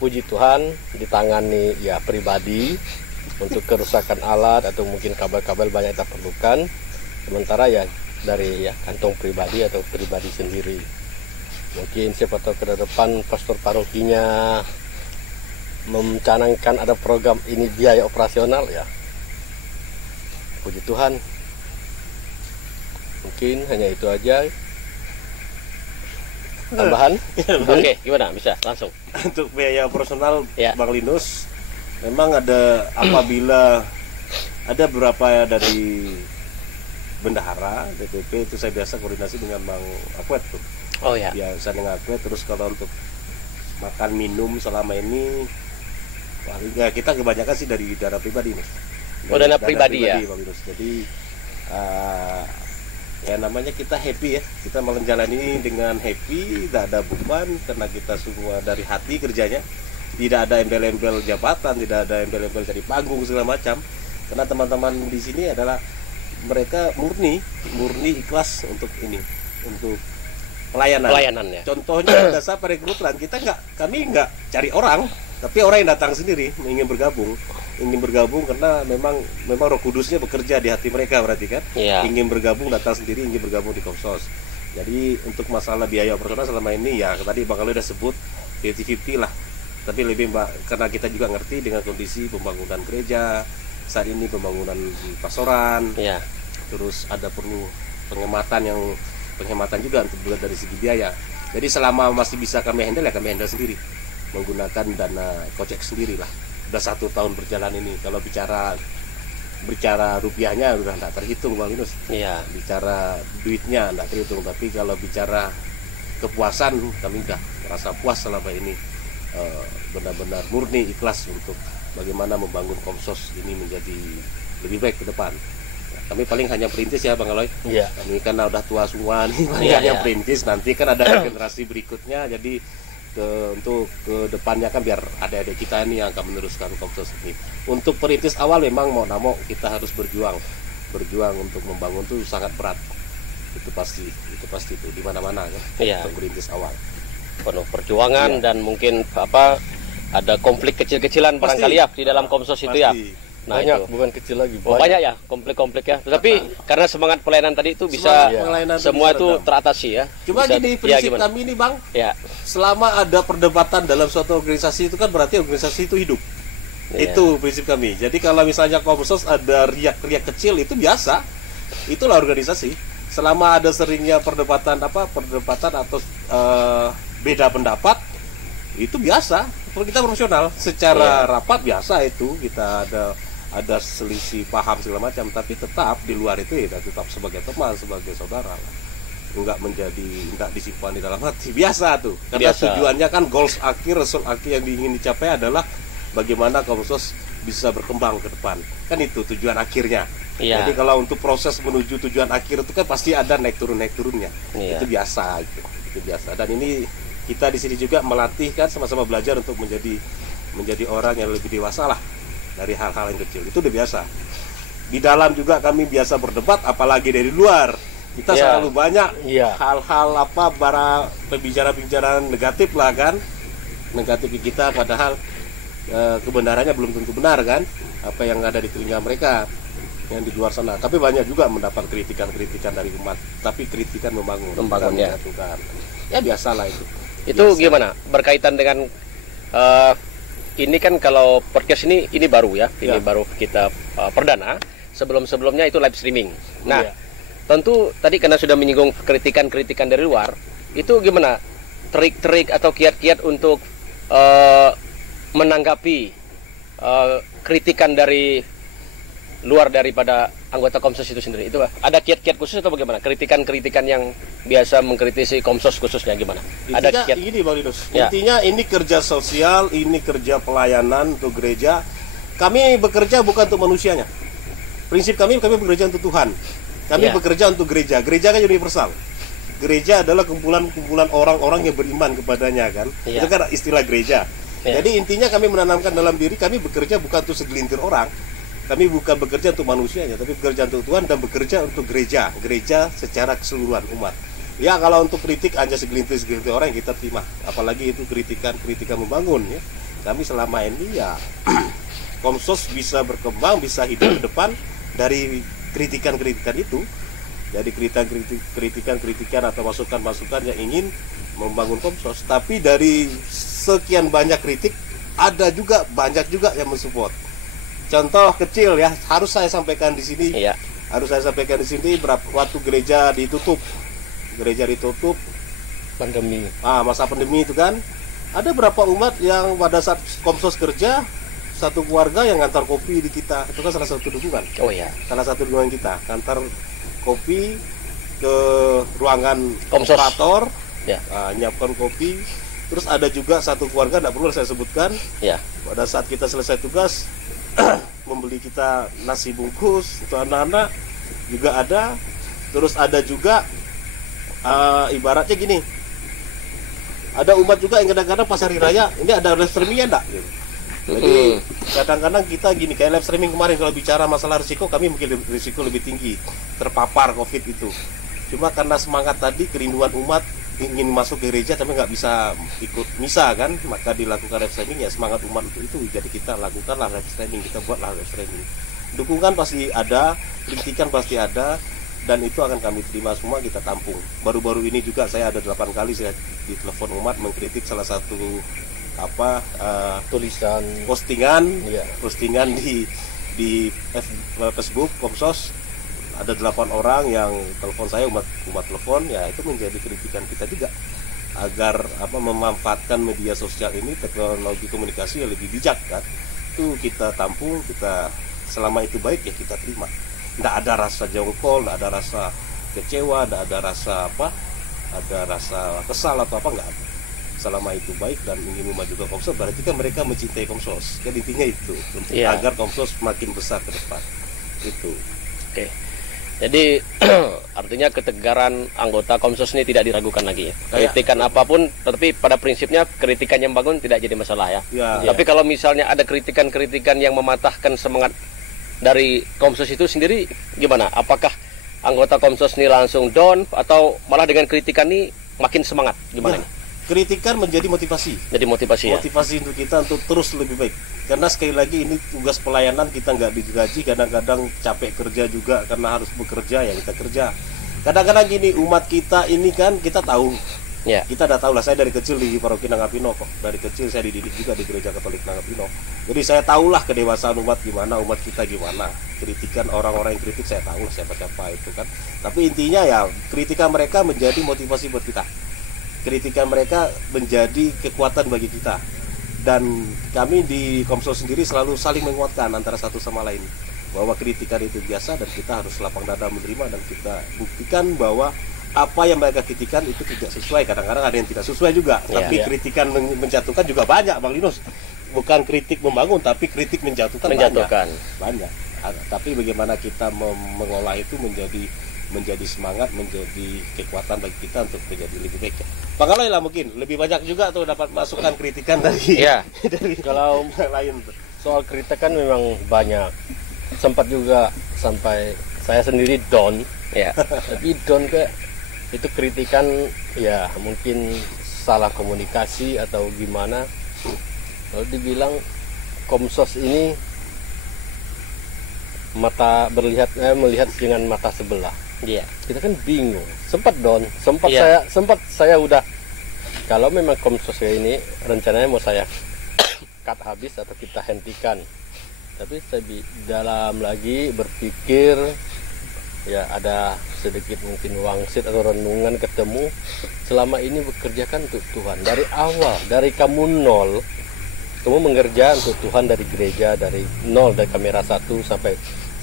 puji Tuhan ditangani ya pribadi untuk kerusakan alat atau mungkin kabel-kabel banyak kita perlukan. Sementara ya dari ya kantong pribadi atau pribadi sendiri. Mungkin siapa tahu ke depan pastor parokinya mencanangkan ada program ini biaya operasional ya. Puji Tuhan. Mungkin hanya itu aja. Tambahan? Oke, gimana? Bisa langsung. Untuk biaya operasional Ya. Bang Linus, memang ada apabila ada beberapa dari bendahara DPP itu saya biasa koordinasi dengan Bang Akwet tuh. Oh ya. Biasa dengan Akwet, terus kalau untuk makan minum selama ini paling ya kita kebanyakan sih dari dana pribadi nih. Oh, dana pribadi ya? Bang Linus. Jadi ya namanya kita happy ya, kita menjalani ini dengan happy, tidak ada beban karena kita semua dari hati kerjanya, tidak ada embel-embel jabatan, tidak ada embel-embel dari panggung segala macam, karena teman-teman di sini adalah mereka murni ikhlas untuk ini, untuk pelayanan ya. Contohnya pada saat perekrutan kami nggak cari orang, tapi orang yang datang sendiri ingin bergabung karena memang Roh Kudusnya bekerja di hati mereka, berarti kan Iya. ingin bergabung, datang sendiri, ingin bergabung di Komsos. Jadi untuk masalah biaya operasional selama ini ya tadi Bang Kalau udah sebut 50-50 lah, tapi lebih karena kita juga ngerti dengan kondisi pembangunan gereja saat ini, pembangunan pastoran, Iya. terus ada perlu penghematan juga untuk dari segi biaya. Jadi selama masih bisa kami handle ya kami handle sendiri, menggunakan dana kocek sendiri lah. Udah 1 tahun berjalan ini. Kalau bicara rupiahnya udah nggak terhitung Bang Linus. Iya. Bicara duitnya nggak terhitung, tapi kalau bicara kepuasan kami udah merasa puas selama ini, benar-benar murni ikhlas untuk bagaimana membangun Komsos ini menjadi lebih baik ke depan. Kami paling hanya perintis ya Bang Aloy. Iya. Kami kan udah tua semua nih, paling Iya, hanya iya. perintis. Nanti kan ada generasi berikutnya, jadi untuk ke depannya kan biar adik-adik kita ini yang akan meneruskan Komsos ini. Untuk perintis awal memang mau namo kita harus berjuang untuk membangun tuh sangat berat. Itu pasti itu di mana-mana kan. Iya. Untuk perintis awal. Penuh perjuangan Iya. dan mungkin ada konflik kecil-kecilan Pasti. barangkali ya di dalam Komsos itu ya. Pasti. Nah, banyak, itu. bukan kecil lagi. Oh, banyak ya konflik-konflik ya. Tetapi karena semangat pelayanan tadi itu bisa Pelayanan semua bisa itu redam. teratasi ya. Cuma Bisa- gini ya, prinsip gimana? kami ini Bang, Ya. selama ada perdebatan dalam suatu organisasi itu kan berarti organisasi itu hidup. Iya. Itu prinsip kami. Jadi kalau misalnya Komsos ada riak-riak kecil itu biasa. Itulah organisasi. Selama ada seringnya perdebatan atau beda pendapat, itu biasa. Kalau kita profesional, secara rapat biasa itu kita ada selisih paham segala macam, tapi tetap di luar itu ya tetap sebagai teman, sebagai saudara. Enggak disimpan di dalam hati. Biasa tuh. Karena Biasa. tujuannya kan goals akhir, result akhir yang ingin dicapai adalah bagaimana Komsos bisa berkembang ke depan. Kan itu tujuan akhirnya. Iya. Jadi kalau untuk proses menuju tujuan akhir itu kan pasti ada naik turunnya. Iya. Itu biasa gitu. Itu biasa. Dan ini kita di sini juga melatih kan sama-sama belajar untuk menjadi orang yang lebih dewasa lah dari hal-hal yang kecil. Itu udah biasa. Di dalam juga kami biasa berdebat, apalagi dari luar. Kita Iya. selalu banyak Iya. hal-hal para pembicaraan negatif lah kan. Negatif ke kita padahal kebenarannya belum tentu benar kan. Apa yang ada di telinga mereka yang di luar sana. Tapi banyak juga mendapat kritikan dari umat. Tapi kritikan membangun, bukan Ya. menjatuhkan. Ya biasalah itu. Itu Biasa. gimana berkaitan dengan ini kan kalau podcast ini baru ya, ini Ya. baru kita perdana. Sebelum-sebelumnya itu live streaming. Nah, Iya. tentu tadi karena sudah menyinggung kritikan-kritikan dari luar, itu gimana trik-trik atau kiat-kiat untuk menanggapi kritikan dari luar daripada anggota Komsos itu sendiri? Itu ada kiat-kiat khusus atau bagaimana? Kritikan-kritikan yang biasa mengkritisi Komsos khususnya gimana? Ada Intinya kiat? ini Bang Linus, Ya. intinya ini kerja sosial, ini kerja pelayanan untuk gereja. Kami bekerja bukan untuk manusianya. Prinsip kami bekerja untuk Tuhan. Kami Ya. bekerja untuk gereja. Gereja kan universal. Gereja adalah kumpulan-kumpulan orang-orang yang beriman kepadanya kan. Ya. Itu kan istilah gereja. Ya. Jadi intinya kami menanamkan dalam diri kami bekerja bukan untuk segelintir orang. Kami bukan bekerja untuk manusianya, tapi bekerja untuk Tuhan dan bekerja untuk gereja secara keseluruhan umat. Ya kalau untuk kritik hanya segelintir orang yang kita terima, apalagi itu kritikan membangun ya. Kami selama ini ya Komsos bisa berkembang, bisa hidup ke depan dari kritikan itu. Jadi kritikan atau masukan-masukan yang ingin membangun Komsos. Tapi dari sekian banyak kritik ada juga banyak juga yang mensupport. Contoh kecil ya, harus saya sampaikan di sini. Iya. Harus saya sampaikan di sini waktu gereja ditutup. Pandemi. Masa pandemi itu kan ada berapa umat yang pada saat Komsos kerja, satu keluarga yang ngantar kopi di kita. Itu kan salah satu dukungan. Oh iya. Salah satu dukungan kita, ngantar kopi ke ruangan Komsos. operator, Ya. nyiapkan kopi. Terus ada juga satu keluarga, tidak perlu saya sebutkan, Ya. pada saat kita selesai tugas membeli kita nasi bungkus untuk anak-anak juga ada. Terus ada juga ibaratnya gini, ada umat juga yang kadang-kadang pas hari raya ini ada live streamingnya enggak gitu. Jadi kadang-kadang kita gini, kayak live streaming kemarin kalau bicara masalah risiko, kami mungkin risiko lebih tinggi terpapar COVID itu. Cuma karena semangat tadi, kerinduan umat ingin masuk ke gereja tapi nggak bisa ikut misa kan, maka dilakukan live streaming. Ya semangat umat untuk itu, jadi kita lakukanlah live streaming, kita buatlah live streaming. Dukungan pasti ada, kritikan pasti ada, dan itu akan kami terima semua, kita tampung. Baru-baru ini juga saya ada 8 kali saya ditelepon umat mengkritik salah satu Tulisan. postingan Iya. postingan di Facebook Komsos. Ada 8 orang yang telepon saya, umat telepon, ya itu menjadi kritikan kita juga agar memanfaatkan media sosial ini, teknologi komunikasi yang lebih bijak kan. Itu kita tampung, kita selama itu baik ya kita terima. Tidak ada rasa jongkol, tidak ada rasa kecewa, tidak ada rasa kesal atau apa, nggak ada. Selama itu baik dan ingin memajukan Komsos, berarti kan mereka mencintai Komsos. Kan intinya itu, untuk Iya. agar Komsos makin besar ke depan. Itu. Oke. Jadi artinya ketegaran anggota Komsos ini tidak diragukan lagi ya. Kritikan apapun, tapi pada prinsipnya kritikan yang bangun tidak jadi masalah ya. Ya. Tapi kalau misalnya ada kritikan-kritikan yang mematahkan semangat dari Komsos itu sendiri, gimana? Apakah anggota Komsos ini langsung down atau malah dengan kritikan ini makin semangat? Gimana Ya, nih? kritikan menjadi motivasi. Jadi motivasi ya. Motivasi untuk kita untuk terus lebih baik. Karena sekali lagi ini tugas pelayanan, kita nggak digaji, kadang-kadang capek kerja juga karena harus bekerja, ya kita kerja. Kadang-kadang gini, umat kita ini kan kita tahu. Ya. Kita udah tahu lah, saya dari kecil di Paroki Nangapino kok. Dari kecil saya dididik juga di Gereja Katolik Nangapino. Jadi saya tahulah kedewasaan umat gimana, umat kita gimana. Kritikan orang-orang yang kritik saya tahu lah siapa-siapa itu kan. Tapi intinya ya kritikan mereka menjadi motivasi buat kita. Kritikan mereka menjadi kekuatan bagi kita. Dan kami di Komsos sendiri selalu saling menguatkan antara satu sama lain, bahwa kritikan itu biasa dan kita harus lapang dada menerima, dan kita buktikan bahwa apa yang mereka kritikan itu tidak sesuai. Kadang-kadang ada yang tidak sesuai juga, tapi kritikan menjatuhkan juga banyak, Bang Linus. Bukan kritik membangun, tapi kritik menjatuhkan. Banyak. Tapi bagaimana kita mengolah itu menjadi semangat, menjadi kekuatan bagi kita untuk menjadi lebih baik. Bangkalai lah mungkin lebih banyak juga tuh dapat masukan kritikan dari Ya. dari Kalau yang lain. soal kritikan memang banyak. Sempat juga sampai saya sendiri down. Ya. Tapi down itu kritikan ya mungkin salah komunikasi atau gimana. Kalau dibilang Komsos ini melihat dengan mata sebelah. Iya. Kita kan bingung. Sempat down, Iya. saya udah, kalau memang Komsos ini rencananya mau saya cut habis atau kita hentikan. Tapi saya dalam lagi berpikir, ya ada sedikit mungkin wangsit atau renungan, ketemu selama ini bekerjakan untuk Tuhan dari awal, dari kamu nol, kamu mengerja untuk Tuhan dari gereja, dari nol, dari kamera 1 sampai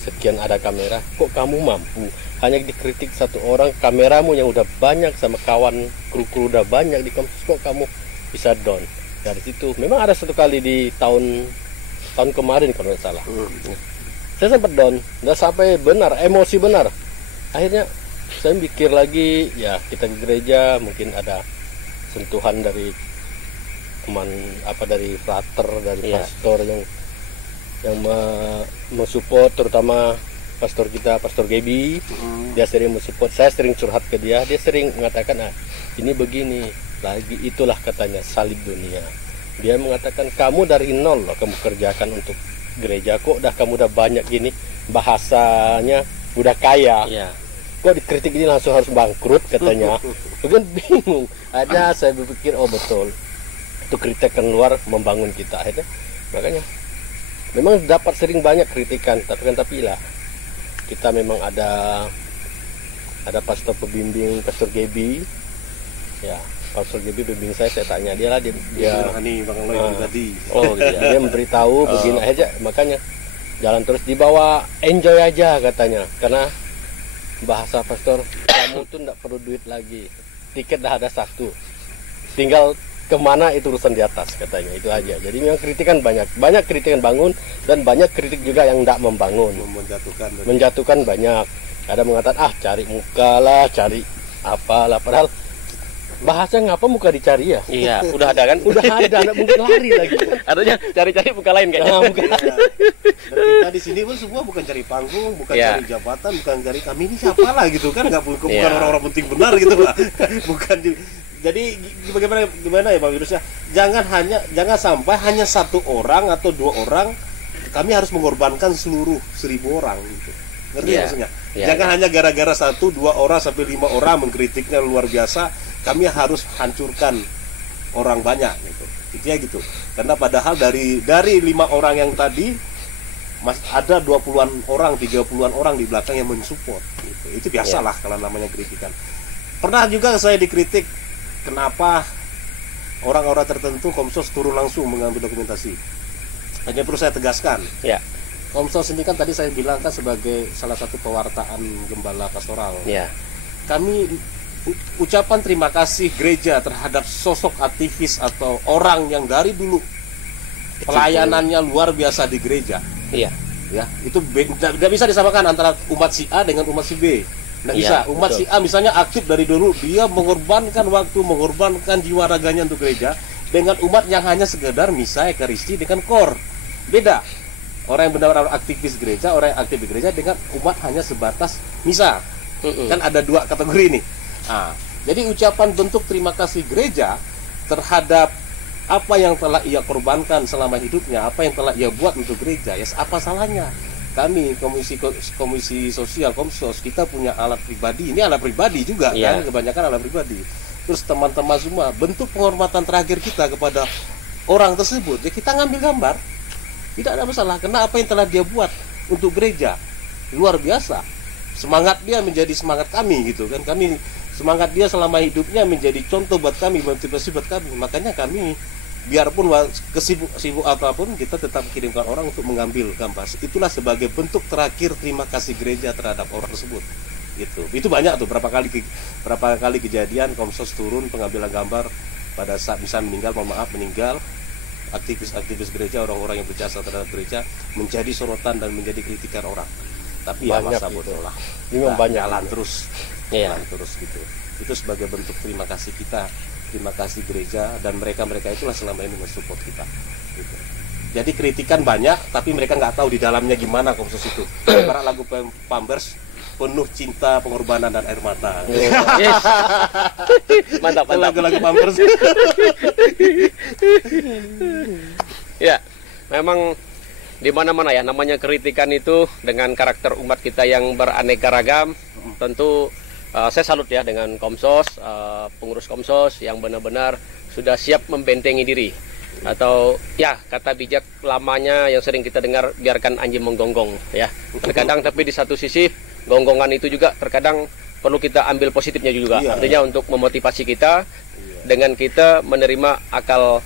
sekian ada kamera, kok kamu mampu hanya dikritik satu orang, kameramu yang udah banyak sama kawan kru udah banyak di Komsos, kok kamu bisa down. Dari situ memang ada satu kali di tahun kemarin kalau nggak salah, saya sempat down, udah sampai benar emosi benar. Akhirnya saya mikir lagi, ya kita ke gereja mungkin ada sentuhan dari teman dari frater, dari pastor yang mensupport, terutama pastor kita, Pastor Gaby. Dia sering mensupport, saya sering curhat ke dia, dia sering mengatakan ini begini lagi, itulah katanya salib dunia. Dia mengatakan kamu dari nol loh kamu kerjakan untuk gereja, kok kamu udah banyak gini, bahasanya udah kaya, kok dikritik ini langsung harus bangkrut katanya. Mungkin bingung. Ada saya berpikir, oh betul, itu kritikan luar membangun kita. Akhirnya makanya memang dapat sering banyak kritikan, tapi lah kita memang ada pastor pembimbing, Pastor Gaby. Ya, Pastor Gaby pembimbing saya tanya dia lah, dia pribadi. Oh gitu ya. Dia memberitahu begini aja, makanya jalan terus, dibawa enjoy aja katanya. Karena bahasa pastor, kamu tuh enggak perlu duit lagi, tiket dah ada satu, tinggal kemana itu urusan di atas katanya, itu aja. Jadi memang kritikan banyak kritikan bangun, dan banyak kritik juga yang tidak membangun, menjatuhkan banyak. Ada mengatakan cari muka lah, cari apalah, padahal bahasa ngapa muka dicari ya? Iya, udah ada kan? Udah ada, nggak mungkin lari lagi. Artinya cari-cari muka lain kayaknya. Dan kita di sini pun semua bukan cari panggung, bukan cari jabatan, bukan cari kami ini siapa lah gitu kan, bukan orang-orang penting benar gitu lah. Bukan. Jadi gimana ya Pak Virusnya? Jangan sampai hanya satu orang atau dua orang kami harus mengorbankan seluruh 1.000 orang gitu. Ngerti maksudnya? Jangan hanya gara-gara 1, 2 orang sampai 5 orang mengkritiknya luar biasa, kami harus hancurkan orang banyak gitu. Intinya gitu. Karena padahal dari 5 orang yang tadi ada 20-an orang, 30-an orang di belakang yang mensupport gitu. Itu biasalah kalau namanya kritikan. Pernah juga saya dikritik, kenapa orang-orang tertentu Komsos turun langsung mengambil dokumentasi. Hanya perlu saya tegaskan. Komsos ini kan tadi saya bilang kan sebagai salah satu pewartaan gembala pastoral. Kami ucapan terima kasih gereja terhadap sosok aktivis atau orang yang dari dulu pelayanannya luar biasa di gereja. Itu tidak bisa disamakan antara umat si A dengan umat si B. Nggak bisa. Umat si A misalnya aktif dari dulu, dia mengorbankan waktu, mengorbankan jiwa raganya untuk gereja, dengan umat yang hanya sekedar misa, ekaristi dengan kor. Beda. Orang yang benar-benar aktivis gereja, orang yang aktif di gereja dengan umat hanya sebatas misa. Kan ada 2 kategori ini. Jadi ucapan bentuk terima kasih gereja terhadap apa yang telah ia korbankan selama hidupnya, apa yang telah ia buat untuk gereja, apa salahnya? Kami komisi sosial Komsos, kita punya alat pribadi, ini alat pribadi juga kan, kebanyakan alat pribadi. Terus teman-teman semua, bentuk penghormatan terakhir kita kepada orang tersebut, kita ngambil gambar, tidak ada masalah, karena apa yang telah dia buat untuk gereja luar biasa. Semangat dia menjadi semangat kami gitu kan, kami semangat dia selama hidupnya menjadi contoh buat kami, motivasi buat kami. Makanya kami biarpun kesibuk apapun, kita tetap kirimkan orang untuk mengambil gambar. Itulah sebagai bentuk terakhir terima kasih gereja terhadap orang tersebut. Gitu. Itu banyak tuh, berapa kali kejadian Komsos turun pengambilan gambar pada saat bisa meninggal, meninggal, aktivis gereja, orang-orang yang berjasa terhadap gereja menjadi sorotan dan menjadi kritikan orang. Tapi banyak masa bodoh lah. Ini banyak jalan terus. Jalan terus gitu. Itu sebagai bentuk terima kasih kita. Terima kasih gereja, dan mereka itulah selama ini mensupport kita gitu. Jadi kritikan banyak, tapi mereka nggak tahu di dalamnya gimana Komsos itu. Karena lagu Pampers penuh cinta, pengorbanan, dan air mata. Mantap. Lagu-lagu Pampers. Ya, memang di mana-mana ya namanya kritikan itu, dengan karakter umat kita yang beraneka ragam. Tentu saya salut ya dengan Komsos, pengurus Komsos yang benar-benar sudah siap membentengi diri. Atau ya kata bijak lamanya yang sering kita dengar, biarkan anjing menggonggong ya. Terkadang tapi di satu sisi gonggongan itu juga terkadang perlu kita ambil positifnya juga. Artinya untuk memotivasi kita dengan kita menerima akal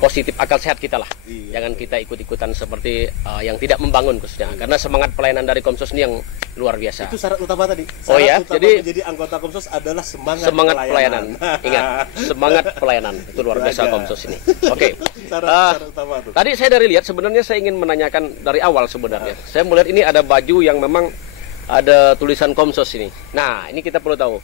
positif akal sehat kita lah. Iya. Jangan kita ikut-ikutan seperti yang tidak membangun khususnya. Karena semangat pelayanan dari Komsos ini yang luar biasa. Itu syarat utama tadi. Oh ya, Syarat utama jadi menjadi anggota Komsos adalah semangat pelayanan. Ingat, semangat pelayanan itu luar biasa Aja. Komsos ini. Oke. Syarat utama tuh. Tadi saya dari lihat sebenarnya saya ingin menanyakan dari awal sebenarnya. Saya melihat ini ada baju yang memang ada tulisan Komsos ini. Nah, ini kita perlu tahu.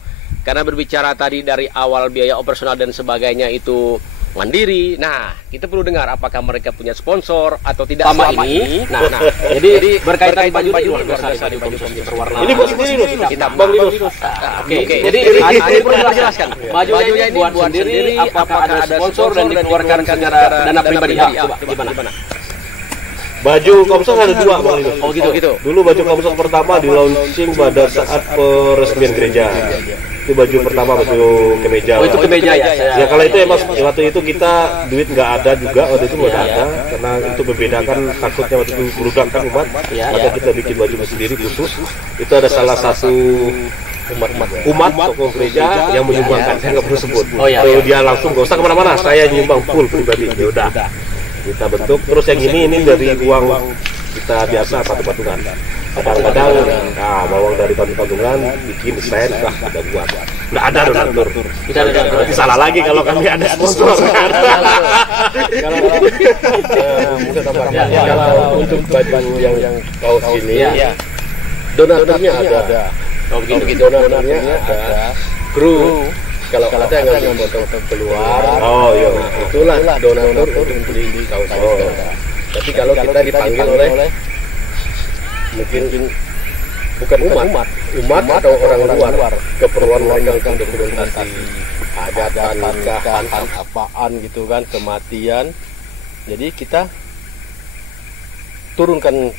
Karena berbicara tadi dari awal biaya operasional dan sebagainya itu mandiri. Nah, kita perlu dengar apakah mereka punya sponsor atau tidak sama ini. Nah, jadi berkaitan baju luar biasa di Komsos berwarna. Ini buat sendiri loh, hitam. Bang Linus. Oke. Jadi ini perlu dijelaskan. Bajunya ini buat sendiri, apakah ada sponsor dan dikeluarkan secara dana pribadi? Coba gimana? Baju Komsos ada dua, Bang Linus. Oh gitu. Dulu baju Komsos pertama di launching pada saat peresmian gereja. Itu baju pertama, baju kemeja. Oh, itu kemeja ya. Ya kalau itu emang waktu itu kita duit nggak ada juga, waktu itu nggak ada, karena itu membedakan takutnya waktu itu merudakkan umat, maka kita bikin baju sendiri khusus. Itu ada salah satu umat tokoh gereja yang menyumbangkan, saya nggak perlu sebut. Oh, iya. Kalau dia langsung nggak usah kemana-mana, saya nyumbang full pribadi. Ya udah, kita bentuk. Terus yang ini dari uang kita biasa patungan. Kadang-kadang, bawang dari patungan bikin desain, kita buat. Nggak ada donatur. Berarti salah lagi kalau kami ada sponsor. Kalau untuk baju yang kaos ini, donaturnya ada. Oh begitu. Donaturnya ada. Kru. Kalau ada yang ngambil foto keluar, iya, itulah donatur untuk beli kaos. Tapi kalau kita dipanggil oleh mungkin bukan umat atau orang luar, keperluan mereka untuk dokumentasi hajatan, nikahan, apaan gitu kan, kematian. Jadi kita turunkan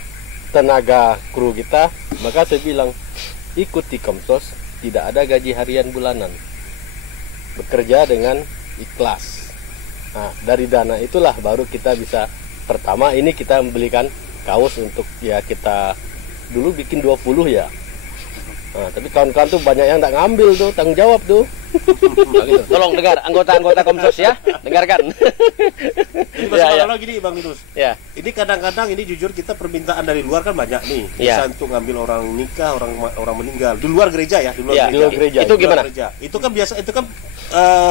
tenaga kru kita, maka saya bilang ikut di Komsos, tidak ada gaji harian bulanan, bekerja dengan ikhlas. Nah, dari dana itulah baru kita bisa, pertama ini kita membelikan kaos untuk ya kita dulu bikin 20 ya. Nah, tapi kawan-kawan tuh banyak yang tak ngambil tuh, tanggung jawab tuh. Gitu. Tolong dengar anggota-anggota Komsos ya, dengarkan. Ini masalah gini Bang Linus. Ya. Ini kadang-kadang ini jujur kita permintaan dari luar kan banyak nih. Bisa untuk ngambil orang nikah, orang meninggal di luar gereja ya, di luar gereja. Itu gimana? Itu kan biasa, itu kan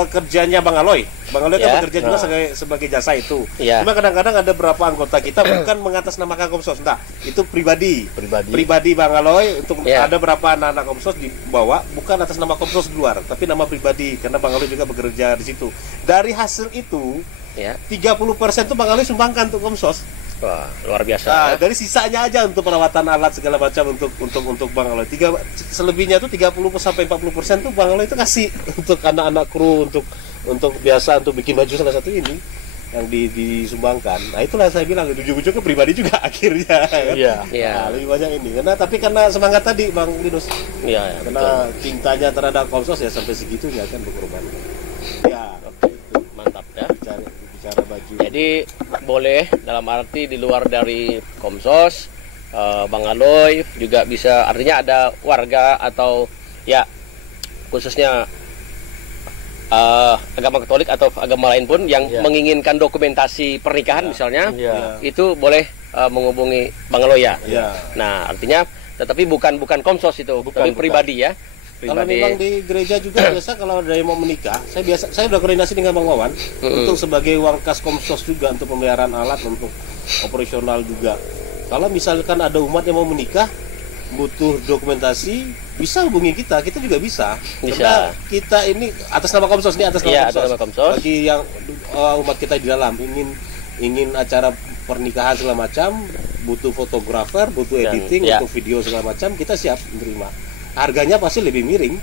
kerjanya Bang Aloy. Bang Aloy kan bekerja juga sebagai jasa itu. Cuma kadang-kadang ada beberapa anggota kita bukan mengatasnamakan Komsos, enggak. Itu pribadi Bang Aloy untuk ada berapa anak-anak Komsos dibawa bukan atas nama Komsos di luar, tapi nama pribadi karena Bang Aloy juga bekerja di situ. Dari hasil itu 30% tuh Bang Aloy sumbangkan untuk Komsos. Wah, luar biasa. Nah, dari sisanya aja untuk perawatan alat segala macam untuk Bang Aloy. Selebihnya tuh 30 sampai 40% tuh Bang Aloy itu kasih untuk anak-anak kru untuk biasa untuk bikin baju salah satu ini yang disumbangkan. Nah, itulah saya bilang ujung-ujungnya pribadi juga akhirnya. Iya. Nah, lebih banyak ini. Karena semangat tadi Bang Linus. Iya, karena cintanya terhadap Komsos ya sampai segitunya kan berkorban. Ya, mantap ya. Bicara baju. Jadi boleh dalam arti di luar dari Komsos, Bang Aloy juga bisa, artinya ada warga atau ya khususnya agama Katolik atau agama lain pun yang menginginkan dokumentasi pernikahan misalnya, itu boleh menghubungi Bang Aloy ya. Nah, artinya tetapi bukan Komsos itu, tapi pribadi ya. Kalau memang di gereja juga biasa kalau ada yang mau menikah, saya udah koordinasi dengan Bang Wawan untuk sebagai uang kas Komsos juga untuk pemeliharaan alat untuk operasional juga. Kalau misalkan ada umat yang mau menikah butuh dokumentasi, bisa hubungi kita juga bisa. Karena kita ini atas nama Komsos Komsos. Bagi yang umat kita di dalam ingin acara pernikahan segala macam, butuh fotografer, butuh editing, butuh video segala macam, kita siap menerima. Harganya pasti lebih miring.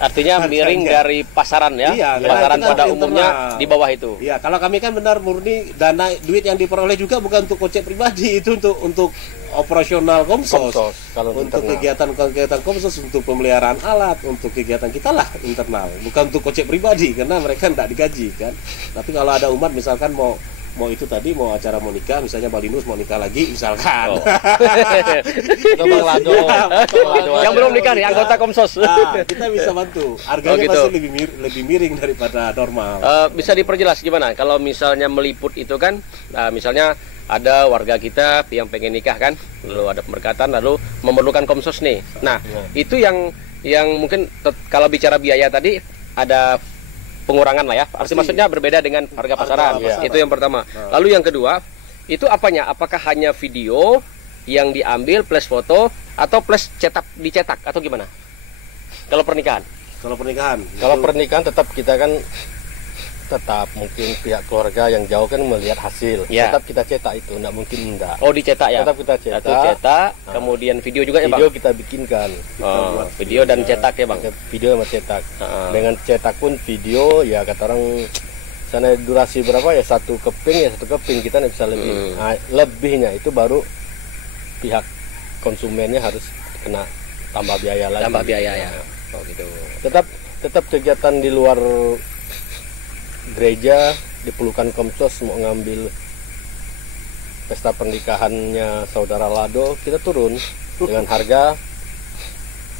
Artinya miring dari pasaran ya. Pasaran pada umumnya di bawah itu. Iya, kalau kami kan benar murni duit yang diperoleh juga bukan untuk kocek pribadi, itu untuk operasional Komsos. Untuk kegiatan Komsos, untuk pemeliharaan alat, untuk kegiatan kita lah internal, bukan untuk kocek pribadi karena mereka tidak digaji kan. Tapi kalau ada umat misalkan mau mau itu tadi mau acara mau nikah, misalnya Bang Linus mau nikah lagi misalkan. Oh. Atau Bang Lado. Yang belum nikah nih, anggota Komsos. Nah, kita bisa bantu. Harganya gitu. pasti lebih miring daripada normal. Bisa diperjelas gimana? Kalau misalnya meliput itu kan, misalnya ada warga kita yang pengen nikah kan, lalu ada pemberkatan, lalu memerlukan Komsos nih. Nah, itu yang mungkin kalau bicara biaya tadi ada pengurangan lah ya. Maksudnya berbeda dengan harga pasaran. pasaran. Itu yang pertama. Lalu yang kedua, itu apanya? Apakah hanya video yang diambil plus foto atau plus dicetak atau gimana? Kalau pernikahan? Kalau pernikahan. Kalau pernikahan tetap kita kan mungkin pihak keluarga yang jauh kan melihat hasil. Ya. Tetap kita cetak itu, enggak mungkin enggak. Oh, dicetak ya? Tetap kita cetak. Satu cetak, kemudian video juga ya, Bang? Video kita bikinkan. Video dan cetak ya, Bang? Video sama cetak. Dengan cetak pun video ya kata orang sana durasi berapa ya, satu keping kita nggak bisa lebih. Nah, lebihnya itu baru pihak konsumennya harus kena tambah biaya lagi. Tambah biaya ya. Oh gitu. Tetap kegiatan di luar gereja diperlukan Komsos, mau ngambil pesta pernikahannya saudara Lado, kita turun dengan harga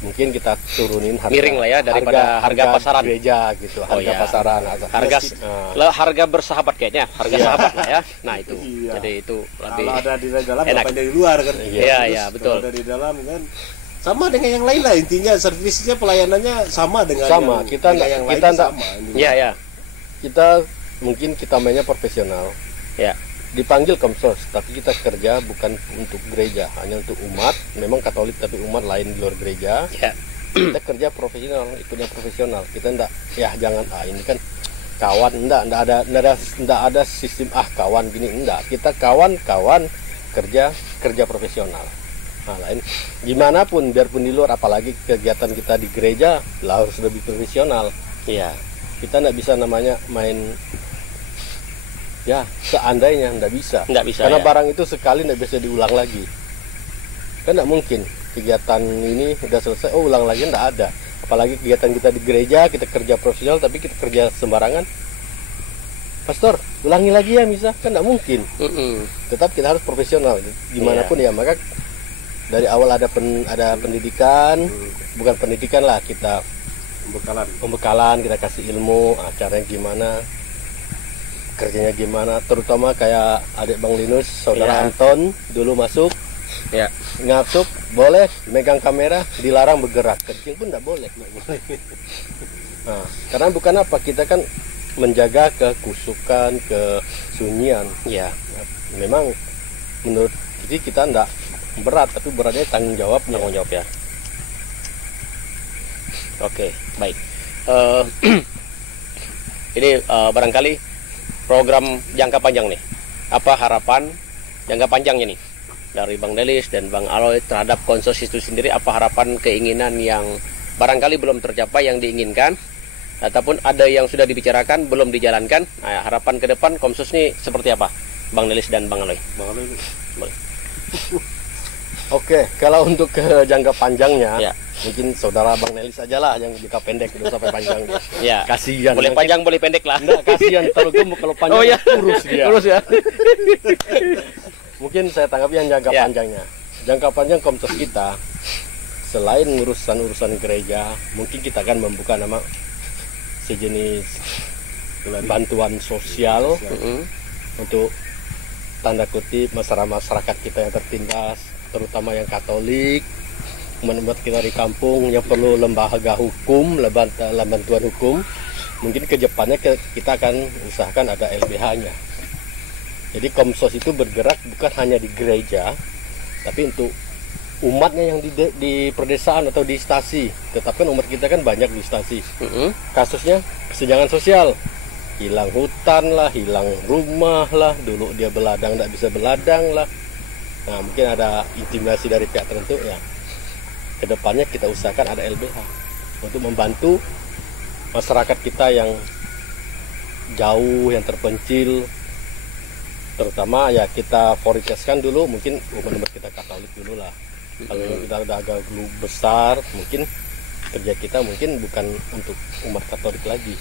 mungkin kita turunin harga miring lah ya daripada harga pasaran gereja gitu, harga pasaran, harga bersahabat kayaknya, harga sahabat lah ya. Nah itu jadi itu lebih kalau ada di dalam enak. apa dari luar kan. Iya betul. Kalau ada di dalam kan sama dengan yang lain lah, intinya servisnya pelayanannya sama dengan kita yang lain sama. Iya. Kita mungkin kita mainnya profesional. Ya. Dipanggil Komsos, tapi kita kerja bukan untuk gereja, hanya untuk umat. Memang Katolik tapi umat lain di luar gereja. Ya. Kita kerja profesional, ikutnya profesional. Kita enggak jangan ini kan kawan, enggak ada sistem kawan gini, enggak. Kita kawan kerja profesional. Nah, lain gimana pun biarpun di luar, apalagi kegiatan kita di gereja lah harus lebih profesional. Iya. Kita nggak bisa namanya main ya seandainya, nggak bisa karena barang itu sekali nggak bisa diulang lagi kan, nggak mungkin kegiatan ini udah selesai ulang lagi, nggak ada. Apalagi kegiatan kita di gereja, kita kerja profesional tapi kita kerja sembarangan, pastor ulangi lagi ya bisa, kan nggak mungkin. Tetap kita harus profesional gimana pun ya. Maka dari awal ada pendidikan, bukan pendidikan lah, kita pembekalan, kita kasih ilmu caranya gimana, kerjanya gimana, terutama kayak adik Bang Linus, saudara Anton dulu masuk ngasup boleh megang kamera, dilarang bergerak, kencing pun tidak boleh. Nah, karena bukan apa, kita kan menjaga kekusukan, kesunyian ya. Memang menurut kita tidak berat, tapi beratnya tanggung jawab ya. Oke, baik. Ini barangkali program jangka panjang nih. Apa harapan jangka panjangnya nih dari Bang Nelis dan Bang Aloy terhadap Komsos itu sendiri? Apa harapan, keinginan yang barangkali belum tercapai yang diinginkan, ataupun ada yang sudah dibicarakan belum dijalankan? Nah, harapan ke depan Komsos ini seperti apa, Bang Nelis dan Bang Aloy? Bang Aloy boleh. Oke, kalau untuk ke jangka panjangnya, mungkin saudara Bang Nelis aja lah yang jangka pendek dulu sampai panjang dia. Ya. Kasihan. Boleh panjang, boleh pendek lah. Enggak, kasihan kalau panjang kurus dia. Kurus ya. Mungkin saya tanggapi yang jangka panjangnya. Jangka panjang Komsos kita, selain urusan gereja, mungkin kita akan membuka nama sejenis bantuan sosial untuk tanda kutip masyarakat kita yang tertindas, terutama yang Katolik, teman-teman kita di kampung yang perlu lembaga hukum, bantuan hukum. Mungkin ke depannya kita akan usahakan ada LBH-nya. Jadi Komsos itu bergerak bukan hanya di gereja, tapi untuk umatnya yang di perdesaan atau di stasi. Tetapi umat kita kan banyak di stasi. Kasusnya kesenjangan sosial, hilang hutan lah, hilang rumah lah, dulu dia beladang tidak bisa beladang lah. Nah, mungkin ada intimidasi dari pihak tertentu ya. Kedepannya kita usahakan ada LBH untuk membantu masyarakat kita yang jauh, yang terpencil. Terutama ya kita prioritaskan dulu mungkin umat kita Katolik dulu lah. Kalau kita udah agak besar, mungkin kerja kita mungkin bukan untuk umat Katolik lagi.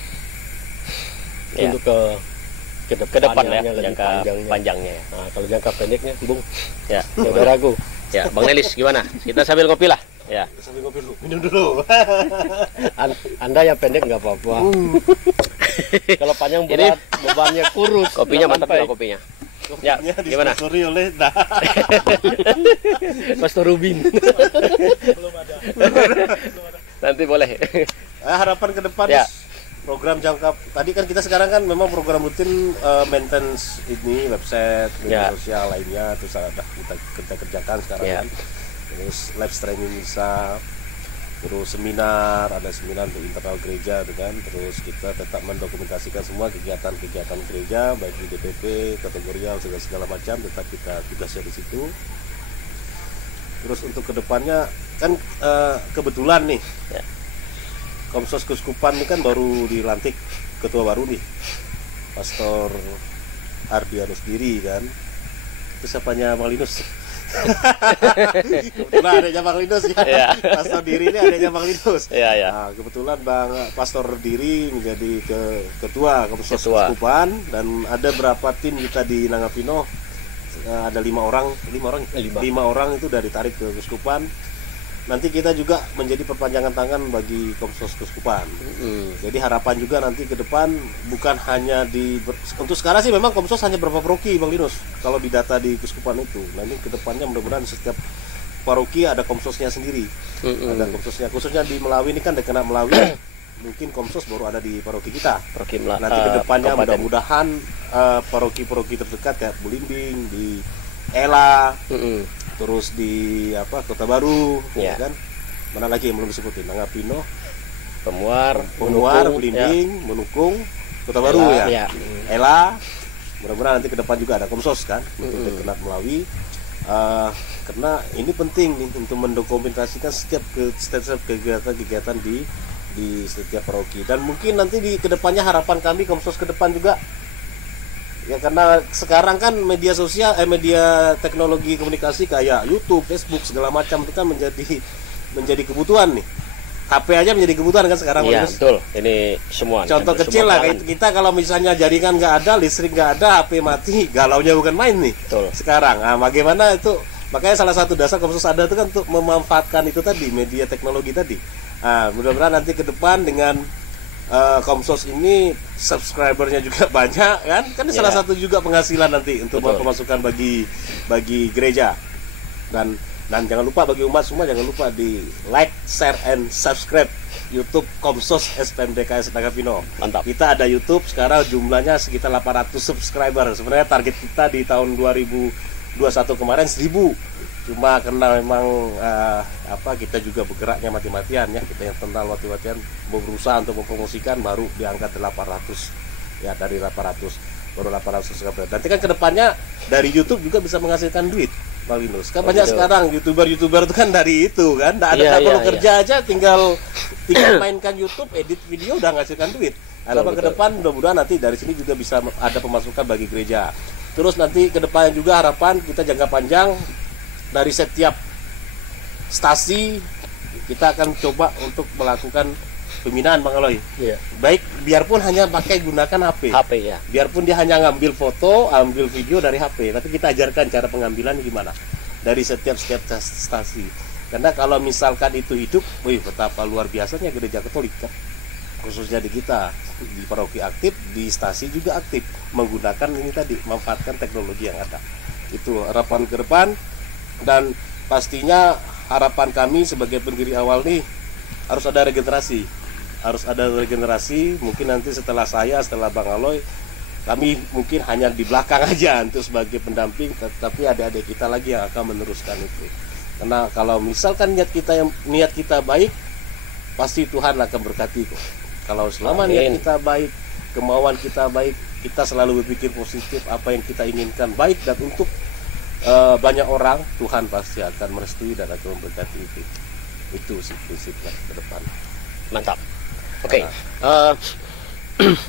Untuk ke ke depan ya, yang lebih jangka panjangnya ya. Nah, kalau jangka pendeknya, Bung, Ya, udah ragu. ya, Bang Nelis gimana? Kita sambil ngopi lah. Ya. Sambil ngopi dulu, minum dulu. Anda yang pendek nggak apa-apa. Kalau panjang berat, bebannya kurus. Kopinya nggak mantap sampai. lah kopinya. Ya, gimana? Disponsori oleh Pastor Rubin. Belum ada. Nanti boleh. harapan ke depan Ya. program jangka tadi kan kita sekarang kan memang program rutin maintenance ini website media Ya. sosial lainnya terus ada kita kerjakan sekarang Ya. kan. Terus live streaming bisa, terus seminar, ada seminar untuk internal gereja dengan terus kita tetap mendokumentasikan semua kegiatan-kegiatan gereja baik di DPP, kategorial segala macam tetap kita tugasnya di situ. Terus untuk kedepannya kan kebetulan nih Ya. Komsos Keuskupan ini kan baru dilantik ketua baru nih, Pastor Ardianus Diri kan. Itu siapanya Bang Linus? Kebetulan adanya Bang Linus ya. Ya. Pastor Diri ini adanya Bang Linus. Ya, ya. Nah, kebetulan Bang Pastor Diri menjadi ketua Komsos Ketua. Keuskupan dan ada berapa tim kita di Nangapino. Ada 5 orang itu udah ditarik ke Keuskupan. Nanti kita juga menjadi perpanjangan tangan bagi Komsos Keuskupan. Jadi harapan juga nanti ke depan bukan hanya untuk sekarang sih memang Komsos hanya berapa paroki Bang Linus kalau di data di Keuskupan itu. Nanti ke depannya mudah-mudahan setiap paroki ada Komsosnya sendiri. Ada Komsosnya khususnya di Melawi ini kan dekat Melawi. Mungkin Komsos baru ada di paroki kita. Nanti ke depannya mudah-mudahan paroki-paroki terdekat kayak Bulimbing, di Ela, terus di Kota Baru, Ya. kan? Mana lagi yang belum disebutin? Nangapino, Pemuar, Belimbing, Menukung, Kota Baru ya. Ela, mudah-mudahan nanti ke depan juga ada Komsos kan untuk dekat Melawi. Karena ini penting nih untuk mendokumentasikan setiap kegiatan-kegiatan di setiap paroki dan mungkin nanti di kedepannya harapan kami Komsos ke depan juga ya karena sekarang kan media sosial media teknologi komunikasi kayak YouTube, Facebook segala macam itu kan menjadi kebutuhan nih. HP aja menjadi kebutuhan kan sekarang. Iya, betul. Ini semua. Contoh kecil lah kayak kita kalau misalnya jaringan nggak ada, listrik nggak ada, HP mati, galaunya bukan main nih. Betul. Sekarang, bagaimana itu? Makanya salah satu dasar Komsos ada itu kan untuk memanfaatkan itu tadi media teknologi tadi. Mudah-mudahan nanti ke depan dengan Komsos ini subscribernya juga banyak kan salah satu juga penghasilan nanti untuk pemasukan bagi gereja dan jangan lupa bagi umat semua jangan lupa di like, share, and subscribe YouTube Komsos SPMDKS Nangapino. Mantap. Kita ada YouTube sekarang jumlahnya sekitar 800 subscriber. Sebenarnya target kita di tahun 2021 kemarin 1000. Cuma karena memang kita juga bergeraknya mati-matian ya, kita yang kenal mati-matian berusaha untuk mempromosikan baru diangkat 800 ya, dari 800 baru 800 subscriber. Nanti kan kedepannya dari YouTube juga bisa menghasilkan duit Bang Linus. Kan banyak sekarang YouTuber itu kan dari itu kan, nggak perlu kerja aja, tinggal mainkan YouTube, edit video udah menghasilkan duit. Harapan ke depan mudah-mudahan nanti dari sini juga bisa ada pemasukan bagi gereja. Terus nanti ke depan juga harapan kita jangka panjang dari setiap stasi kita akan coba untuk melakukan pembinaan Bang Aloy. Iya. Baik biarpun hanya pakai gunakan HP ya. Biarpun dia hanya ngambil foto, ambil video dari HP, tapi kita ajarkan cara pengambilan gimana dari setiap stasi. Karena kalau misalkan itu hidup, betapa luar biasanya gereja Katolik kan. Khususnya di kita, di paroki aktif, di stasi juga aktif menggunakan ini tadi, manfaatkan teknologi yang ada. Itu harapan ke depan. Dan pastinya harapan kami sebagai pendiri awal nih harus ada regenerasi. Mungkin nanti setelah Bang Aloy, kami mungkin hanya di belakang aja untuk sebagai pendamping, tapi adik-adik kita lagi yang akan meneruskan itu. Karena kalau misalkan niat kita baik, pasti Tuhan akan berkati kok. Kalau selama niat kita baik, kemauan kita baik, kita selalu berpikir positif, apa yang kita inginkan baik dan untuk banyak orang, Tuhan pasti akan merestui dan akan memberkati itu. Itu sih prinsipnya ke depan. Mantap. Oke.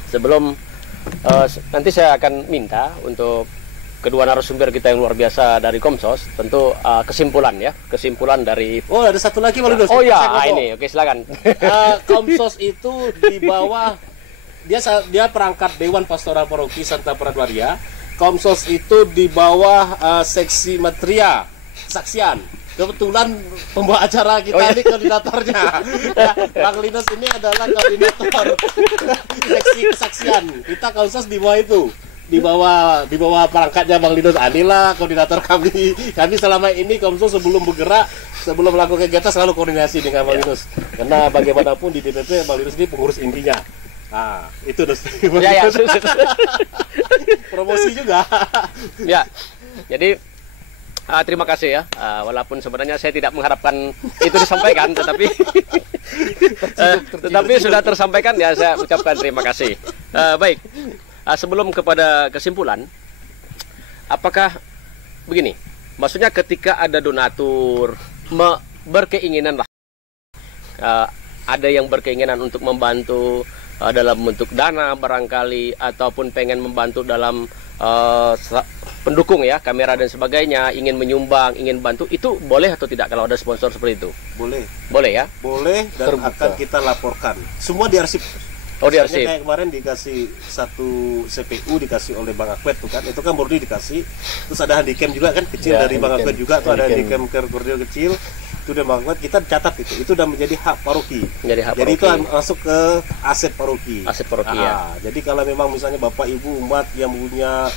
Sebelum nanti saya akan minta untuk kedua narasumber kita yang luar biasa dari Komsos, tentu kesimpulan dari. Oh, ada satu lagi Bang Linus. Oh ya, ini. Oke, silakan. Komsos itu di bawah dia perangkat Dewan Pastoral Paroki Santa Pradwaria. Komsos itu di bawah seksi Matria Kesaksian. Kebetulan pembawa acara kita ini koordinatornya. Ya, Bang Linus ini adalah koordinator seksi kesaksian. Kita Komsos di bawah itu. Di bawah perangkatnya Bang Linus. Inilah koordinator kami. Kami selama ini Komsos sebelum bergerak, sebelum melakukan kegiatan selalu koordinasi dengan Bang Linus. Karena bagaimanapun di DPP Bang Linus ini pengurus intinya. Nah, itu Ya. promosi juga. Ya. Jadi terima kasih ya. Walaupun sebenarnya saya tidak mengharapkan itu disampaikan, tetapi sudah tersampaikan ya, saya ucapkan terima kasih. Baik. Sebelum kepada kesimpulan, apakah begini? Maksudnya ketika ada donatur berkeinginan lah, ada yang berkeinginan untuk membantu dalam bentuk dana barangkali, ataupun pengen membantu dalam pendukung ya, kamera dan sebagainya, ingin menyumbang, ingin bantu, itu boleh atau tidak kalau ada sponsor seperti itu? Boleh ya? Boleh, dan terbuka. Akan kita laporkan. Semua diarsip. Oh, diarsip. Kayak kemarin dikasih satu CPU dikasih oleh Bang Akwet tuh kan, itu kan murni dikasih. Terus ada handycam juga kan kecil ya, dari Bang Akwet juga, tuh ada handycam kerdil kecil. Itu udah Bang Akwet, kita catat itu udah menjadi hak paroki. Jadi itu masuk ke aset paroki. Aset paroki ya. Jadi kalau memang misalnya Bapak Ibu umat yang punya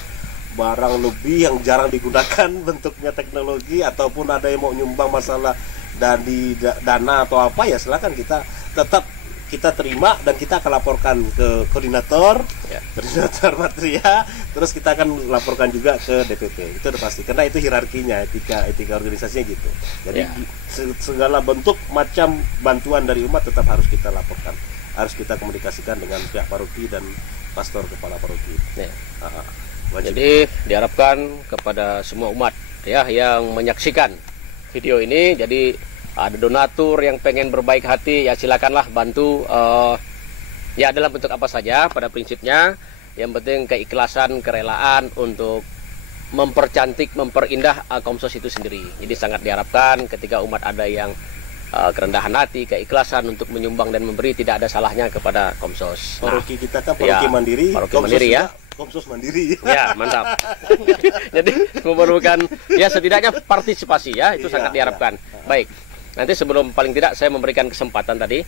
barang lebih yang jarang digunakan bentuknya teknologi, ataupun ada yang mau nyumbang masalah dana atau apa, ya silakan, kita tetap kita terima dan kita akan laporkan ke koordinator Matria, terus kita akan laporkan juga ke DPP. Itu udah pasti, karena itu hierarkinya, etika organisasinya gitu. Jadi segala bentuk macam bantuan dari umat tetap harus kita laporkan, harus kita komunikasikan dengan pihak paroki dan pastor kepala paroki. Jadi diharapkan kepada semua umat ya yang menyaksikan video ini, jadi ada donatur yang pengen berbaik hati, ya silakanlah bantu ya dalam bentuk apa saja pada prinsipnya. Yang penting keikhlasan, kerelaan untuk mempercantik, memperindah Komsos itu sendiri. Jadi sangat diharapkan ketika umat ada yang kerendahan hati, keikhlasan untuk menyumbang dan memberi, tidak ada salahnya kepada Komsos. Paroki kita kan paroki mandiri, paroki mandiri ya. Komsos mandiri. Ya, mantap. Jadi memerlukan ya setidaknya partisipasi ya, itu sangat diharapkan. Baik. Nanti sebelum paling tidak saya memberikan kesempatan tadi,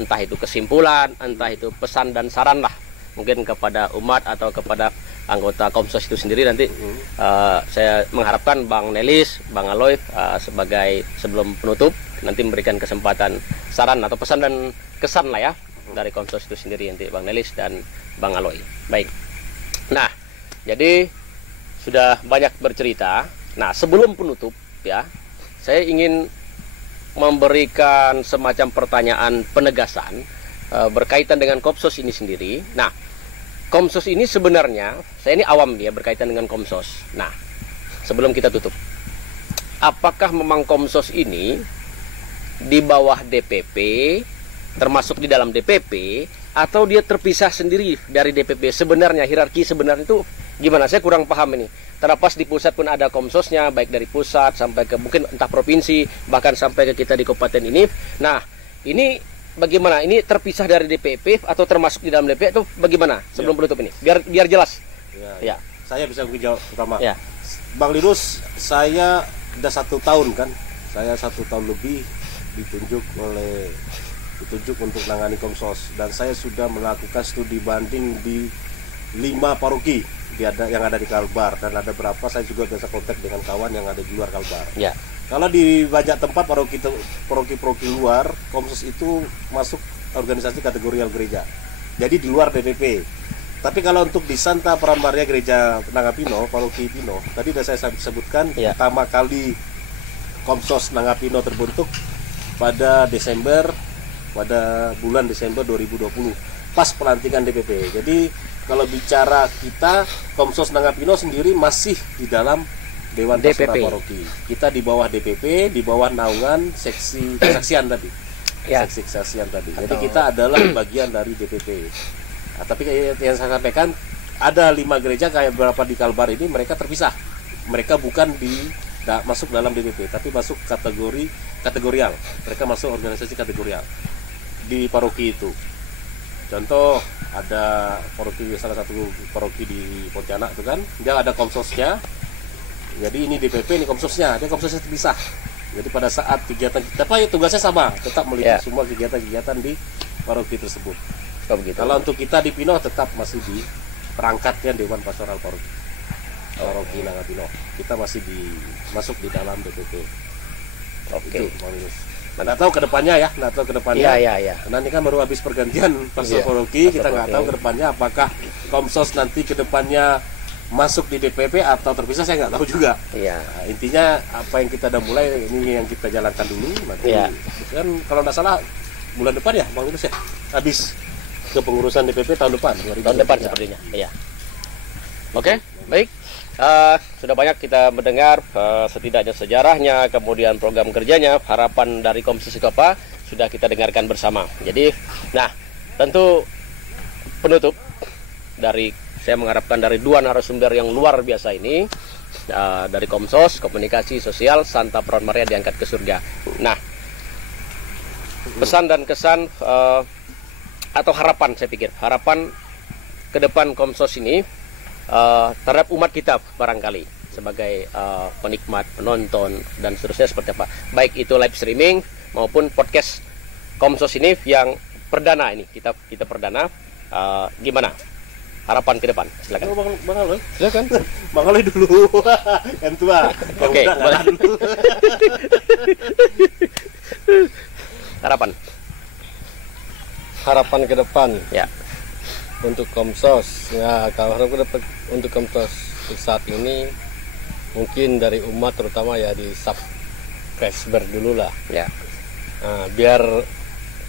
entah itu kesimpulan, entah itu pesan dan saran lah, mungkin kepada umat atau kepada anggota Komsos itu sendiri. Nanti saya mengharapkan Bang Nelis, Bang Aloy sebagai sebelum penutup nanti memberikan kesempatan saran atau pesan dan kesan lah ya dari Komsos itu sendiri, nanti Bang Nelis dan Bang Aloy. Baik. Nah, jadi sudah banyak bercerita. Nah, sebelum penutup ya, saya ingin memberikan semacam pertanyaan penegasan berkaitan dengan Komsos ini sendiri. Nah, Komsos ini sebenarnya, saya ini awam ya berkaitan dengan Komsos. Nah, sebelum kita tutup, apakah memang Komsos ini di bawah DPP, termasuk di dalam DPP, atau dia terpisah sendiri dari DPP? Sebenarnya hierarki sebenarnya itu gimana? Saya kurang paham ini. Terlepas di pusat pun ada Komsosnya, baik dari pusat sampai ke mungkin entah provinsi, bahkan sampai ke kita di kabupaten ini. Nah, ini bagaimana? Ini terpisah dari DPP atau termasuk di dalam DPP atau bagaimana? Sebelum penutup ini, biar jelas. Ya. Saya bisa menjawab pertama. Ya. Bang Linus, saya sudah 1 tahun kan, saya 1 tahun lebih ditunjuk untuk menangani Komsos, dan saya sudah melakukan studi banding di 5 paroki yang ada di Kalbar, dan ada berapa saya juga biasa kontak dengan kawan yang ada di luar Kalbar. Ya. Kalau di banyak tempat paroki luar, Komsos itu masuk organisasi kategorial gereja, jadi di luar DPP. Tapi kalau untuk di Santa Pradwaria Gereja Nangapino, paroki Pino, tadi sudah saya sebutkan, pertama kali Komsos Nangapino terbentuk pada bulan Desember 2020, pas pelantikan DPP. Jadi kalau bicara kita, Komsos Nangapino sendiri masih di dalam Dewan Pastoral Paroki. Kita di bawah DPP, di bawah naungan seksi kesaksian tadi. Seksi kesaksian tadi. Jadi kita adalah bagian dari DPP. Nah, tapi yang saya sampaikan, ada 5 gereja kayak beberapa di Kalbar ini, mereka terpisah. Mereka bukan masuk dalam DPP, tapi masuk kategorial. Mereka masuk organisasi kategorial di paroki itu. Contoh ada paroki, salah satu paroki di Pontianak itu kan, dia ada komsosnya. Jadi ini DPP, ini komsosnya, dia komsosnya terpisah. Jadi pada saat kegiatan kita, tugasnya sama, tetap melihat semua kegiatan-kegiatan di paroki tersebut. Oh, begitu. Kalau untuk kita di Pinoh tetap masih di perangkatnya Dewan Pastoral Paroki. Paroki Nangapino. Kita masih masuk di dalam DPP. Oke. Itu, Bang Linus. Nggak tahu ke depannya ya, nggak tahu ke depannya. Iya. Karena ini kan baru habis pergantian pastor paroki, kita nggak tahu ke depannya apakah Komsos nanti ke depannya masuk di DPP atau terpisah, saya nggak tahu juga. Iya. Nah, intinya apa yang kita udah mulai ini yang kita jalankan dulu. Nanti kan kalau nggak salah bulan depan ya, Bang Linus ya, habis kepengurusan DPP tahun depan. Tahun depan sepertinya. Iya. Oke, baik. Sudah banyak kita mendengar setidaknya sejarahnya, kemudian program kerjanya, harapan dari Komisi Sikopa sudah kita dengarkan bersama. Jadi, nah tentu penutup dari saya mengharapkan dari dua narasumber yang luar biasa ini, dari Komsos Komunikasi Sosial Santa Praun Maria diangkat ke surga. Nah, pesan dan kesan atau harapan, saya pikir harapan ke depan Komsos ini terhadap umat kita barangkali sebagai penikmat, penonton dan seterusnya seperti apa, baik itu live streaming maupun podcast Komsos ini yang perdana ini kita perdana, gimana harapan ke depan? Silakan. Bang Aloy. Silakan. Bang Aloy dulu. Yang tua. Oke, boleh. Harapan ke depan. Ya. Untuk Komsos, ya kalau harapan ke depan untuk Komsos saat ini mungkin dari umat terutama ya di subscriber dulu lah. Ya. Nah, biar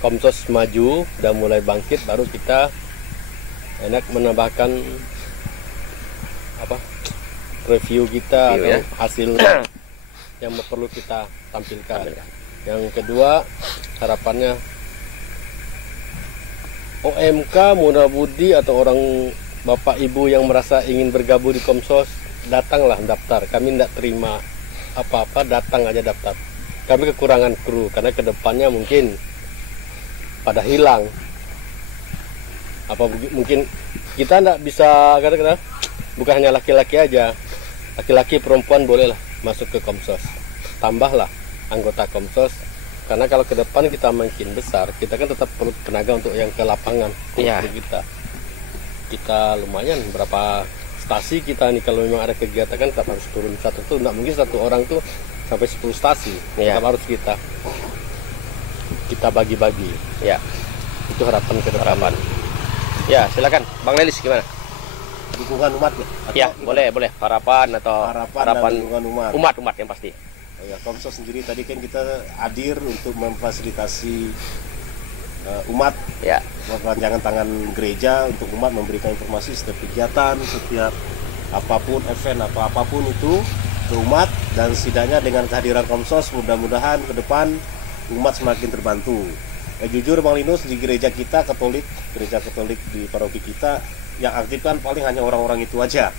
Komsos maju dan mulai bangkit, baru kita enak menambahkan review kita atau hasil yang perlu kita tampilkan. Yang kedua, harapannya OMK, Muda Budi atau orang bapak ibu yang merasa ingin bergabung di Komsos, datanglah daftar. Kami tidak terima apa-apa, datang aja daftar. Kami kekurangan kru karena kedepannya mungkin pada hilang. Mungkin kita tidak bisa, kadang-kadang bukan hanya laki-laki aja, laki-laki perempuan bolehlah masuk ke Komsos, tambahlah anggota Komsos, karena kalau ke depan kita makin besar, kita kan tetap perlu tenaga untuk yang ke lapangan. Kita lumayan berapa stasi kita nih, kalau memang ada kegiatan kan tetap harus turun satu tuh, nggak mungkin satu orang tuh sampai 10 stasi, tetap harus kita bagi-bagi. Ya, itu harapan ke depan. Ya, silakan Bang Lelis, gimana? Dukungan umat ya? Boleh. Harapan atau harapan umat yang pasti. Ya, Komsos sendiri tadi kan kita hadir untuk memfasilitasi umat, perpanjangan tangan gereja untuk umat, memberikan informasi setiap kegiatan, setiap apapun event apapun itu ke umat, dan setidaknya dengan kehadiran Komsos mudah-mudahan ke depan umat semakin terbantu. Jujur Bang Linus, di gereja kita gereja Katolik di paroki kita yang aktif kan paling hanya orang-orang itu aja.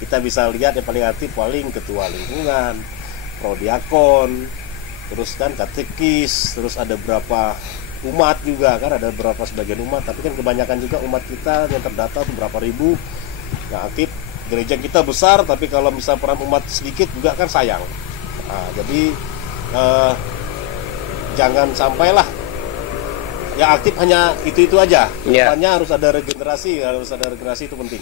Kita bisa lihat yang paling aktif paling ketua lingkungan, prodiakon, terus kan katekis, terus ada berapa umat juga kan, ada berapa sebagian umat, tapi kan kebanyakan juga umat kita yang terdata tuh berapa ribu yang aktif. Gereja kita besar, tapi kalau misal peran umat sedikit juga kan sayang. Nah, jadi jangan sampailah yang aktif hanya itu aja. Depannya harus ada regenerasi itu penting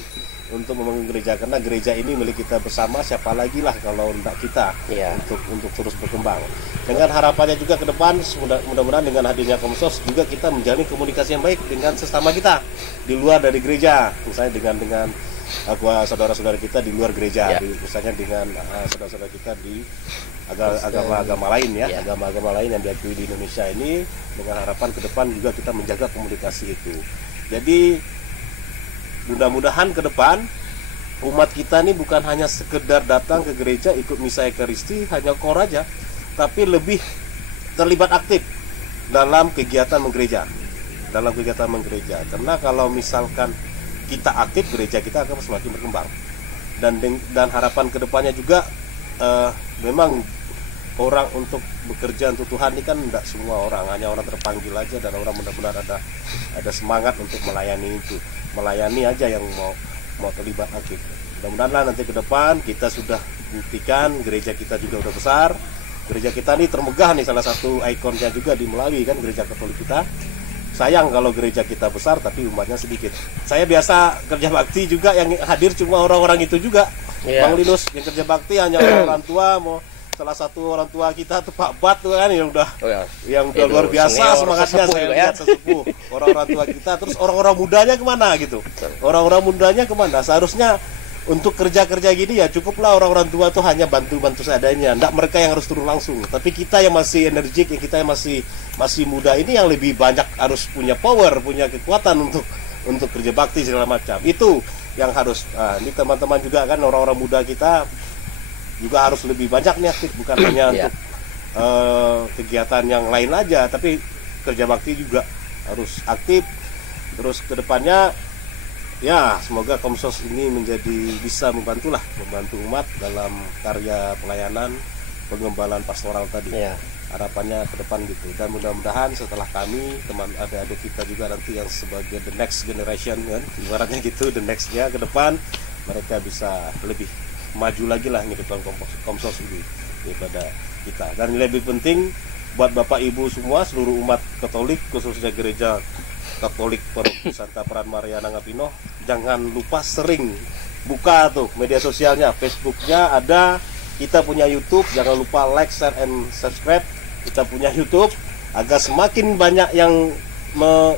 untuk membangun gereja, karena gereja ini milik kita bersama, siapa lagi lah kalau tidak kita, untuk terus berkembang. Dengan harapannya juga ke depan mudah-mudahan dengan hadirnya Komsos juga kita menjalin komunikasi yang baik dengan sesama kita di luar dari gereja, misalnya dengan saudara-saudara kita di luar gereja, misalnya dengan saudara-saudara kita di agama-agama lain agama-agama lain yang diakui di Indonesia ini, dengan harapan ke depan juga kita menjaga komunikasi itu. Jadi mudah-mudahan ke depan umat kita ini bukan hanya sekedar datang ke gereja ikut misa ekaristi hanya kor aja, tapi lebih terlibat aktif dalam kegiatan menggereja. Karena kalau misalkan kita aktif, gereja kita akan semakin berkembang. Dan harapan kedepannya juga memang orang untuk bekerja untuk Tuhan ini kan tidak semua orang, hanya orang terpanggil aja, dan orang benar-benar ada semangat untuk melayani itu, melayani aja yang mau terlibat aktif. Mudah-mudahan nanti ke depan kita sudah buktikan gereja kita juga udah besar. Gereja kita nih termegah nih, salah satu ikonnya juga di Melawi kan, gereja Katolik kita. Sayang kalau gereja kita besar tapi umatnya sedikit. Saya biasa kerja bakti juga, yang hadir cuma orang-orang itu juga. Bang Linus yang kerja bakti hanya orang tua, mau salah satu orang tua kita tuh Pak Bat tuh kan, yang udah luar biasa semangatnya. Saya lihat sesepuh orang-orang tua kita. Terus orang-orang mudanya kemana gitu? Orang-orang mudanya kemana? Seharusnya untuk kerja-kerja gini ya cukuplah orang-orang tua tuh hanya bantu-bantu seadanya. Nggak mereka yang harus turun langsung. Tapi kita yang masih energik, yang kita yang masih muda ini yang lebih banyak harus punya power, punya kekuatan untuk kerja bakti segala macam. Itu yang harus. Ini teman-teman juga kan, orang-orang muda kita juga harus lebih banyak nih aktif, bukan hanya untuk kegiatan yang lain aja, tapi kerja bakti juga harus aktif. Terus kedepannya ya semoga Komsos ini bisa membantu umat dalam karya pelayanan pengembalaan pastoral tadi. Harapannya ke depan gitu, dan mudah-mudahan setelah kami, teman adik-adik kita juga nanti yang sebagai the next generation kan, ibaratnya gitu, the nextnya ke depan mereka bisa lebih maju lagi lah nih ketua Komsos ini daripada kita. Dan lebih penting buat Bapak Ibu semua, seluruh umat Katolik, khususnya gereja Katolik Paroki Santa Peran Maria Nangapino, jangan lupa sering buka tuh media sosialnya, Facebooknya ada, kita punya YouTube, jangan lupa like, share, and subscribe. Kita punya YouTube, agar semakin banyak yang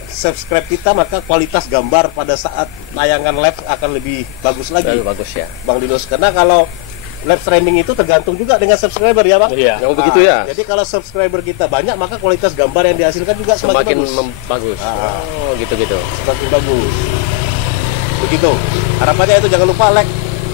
subscribe kita, maka kualitas gambar pada saat tayangan live akan lebih bagus lagi. Lebih bagus ya, Bang Linus, karena kalau live streaming itu tergantung juga dengan subscriber ya Bang. Iya, yang begitu ya. Jadi kalau subscriber kita banyak, maka kualitas gambar yang dihasilkan juga semakin bagus. Oh, gitu-gitu. Semakin bagus. Begitu. Harapannya itu, jangan lupa like,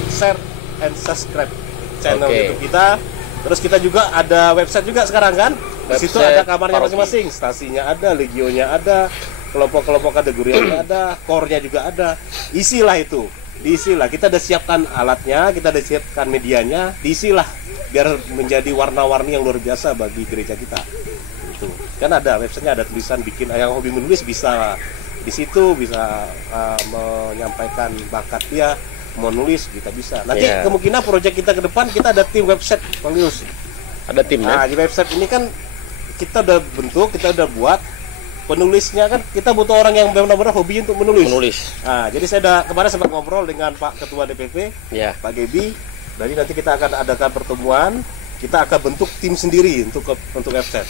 share, and subscribe channel YouTube kita. Terus kita juga ada website juga sekarang kan. Di situ ada kamarnya masing-masing, stasinya ada, legionya ada, kelompok-kelompok kategorinya ada, core-nya juga ada. Isilah itu. Diisilah, kita udah siapkan alatnya, kita udah siapkan medianya, diisilah biar menjadi warna-warni yang luar biasa bagi gereja kita. Itu kan ada websitenya, ada tulisan, bikin yang hobi menulis bisa di situ, bisa menyampaikan bakat dia, mau nulis kita bisa. Nanti kemungkinan proyek kita ke depan kita ada tim website, Bang Linus. Ada tim ya? Nah, di website ini kan kita udah bentuk, kita udah buat. Penulisnya kan kita butuh orang yang benar-benar hobi untuk menulis. Nah, jadi saya kemarin sempat ngobrol dengan Pak Ketua DPP, Pak Gebi. Jadi nanti kita akan adakan pertemuan, kita akan bentuk tim sendiri untuk website.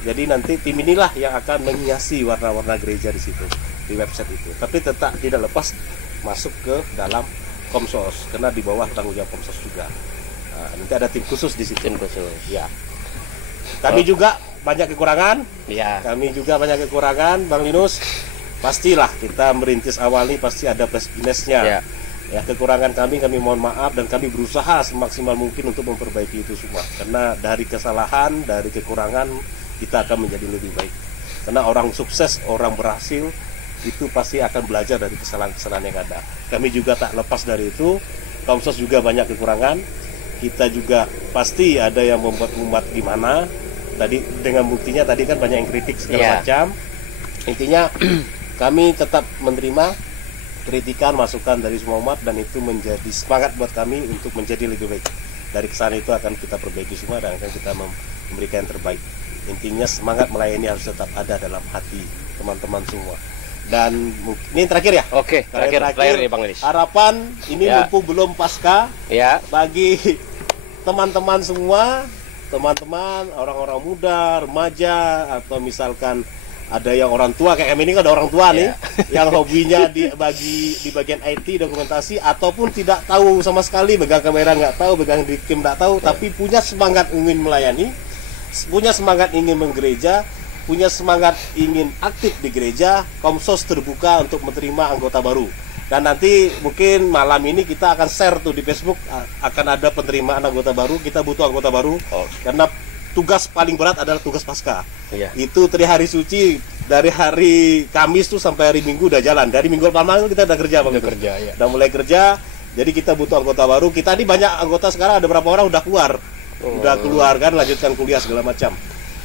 Jadi nanti tim inilah yang akan menghiasi warna-warna gereja di situ, di website itu. Tapi tetap tidak lepas masuk ke dalam Komsos, karena di bawah tanggung jawab Komsos juga. Nah, nanti ada tim khusus di situ. Tim khusus. Ya. Kami juga banyak kekurangan. Kami juga banyak kekurangan, Bang Linus. Pastilah kita merintis awal ini pasti ada plus minusnya. Ya, kekurangan kami mohon maaf, dan kami berusaha semaksimal mungkin untuk memperbaiki itu semua. Karena dari kesalahan, dari kekurangan kita akan menjadi lebih baik. Karena orang sukses, orang berhasil itu pasti akan belajar dari kesalahan-kesalahan yang ada. Kami juga tak lepas dari itu. Komsos juga banyak kekurangan. Kita juga pasti ada yang membuat umat gimana. Tadi dengan buktinya tadi kan banyak yang kritik segala macam. Intinya kami tetap menerima kritikan, masukan dari semua umat, dan itu menjadi semangat buat kami untuk menjadi lebih baik. Dari kesana itu akan kita perbaiki semua, dan akan kita memberikan yang terbaik. Intinya semangat melayani harus tetap ada dalam hati teman-teman semua. Dan ini terakhir ya. Oke, terakhir nih Bang Linus. Harapan ini mumpung belum pasca, bagi teman-teman semua, teman-teman, orang-orang muda, remaja, atau misalkan ada yang orang tua, kayak kami ini kan ada orang tua nih, yang hobinya di bagian IT, dokumentasi, ataupun tidak tahu sama sekali, pegang kamera nggak tahu, pegang dikim nggak tahu, tapi punya semangat ingin melayani, punya semangat ingin menggereja, punya semangat ingin aktif di gereja, Komsos terbuka untuk menerima anggota baru. Dan nanti mungkin malam ini kita akan share tuh di Facebook, akan ada penerimaan anggota baru. Kita butuh anggota baru, karena tugas paling berat adalah tugas pasca. Itu 3 hari suci, dari hari Kamis tuh sampai hari Minggu udah jalan. Dari minggu pertama kita udah kerja, Bang. Udah mulai kerja. Jadi kita butuh anggota baru. Kita ini banyak anggota sekarang, ada berapa orang udah keluar. udah keluar kan, lanjutkan kuliah segala macam.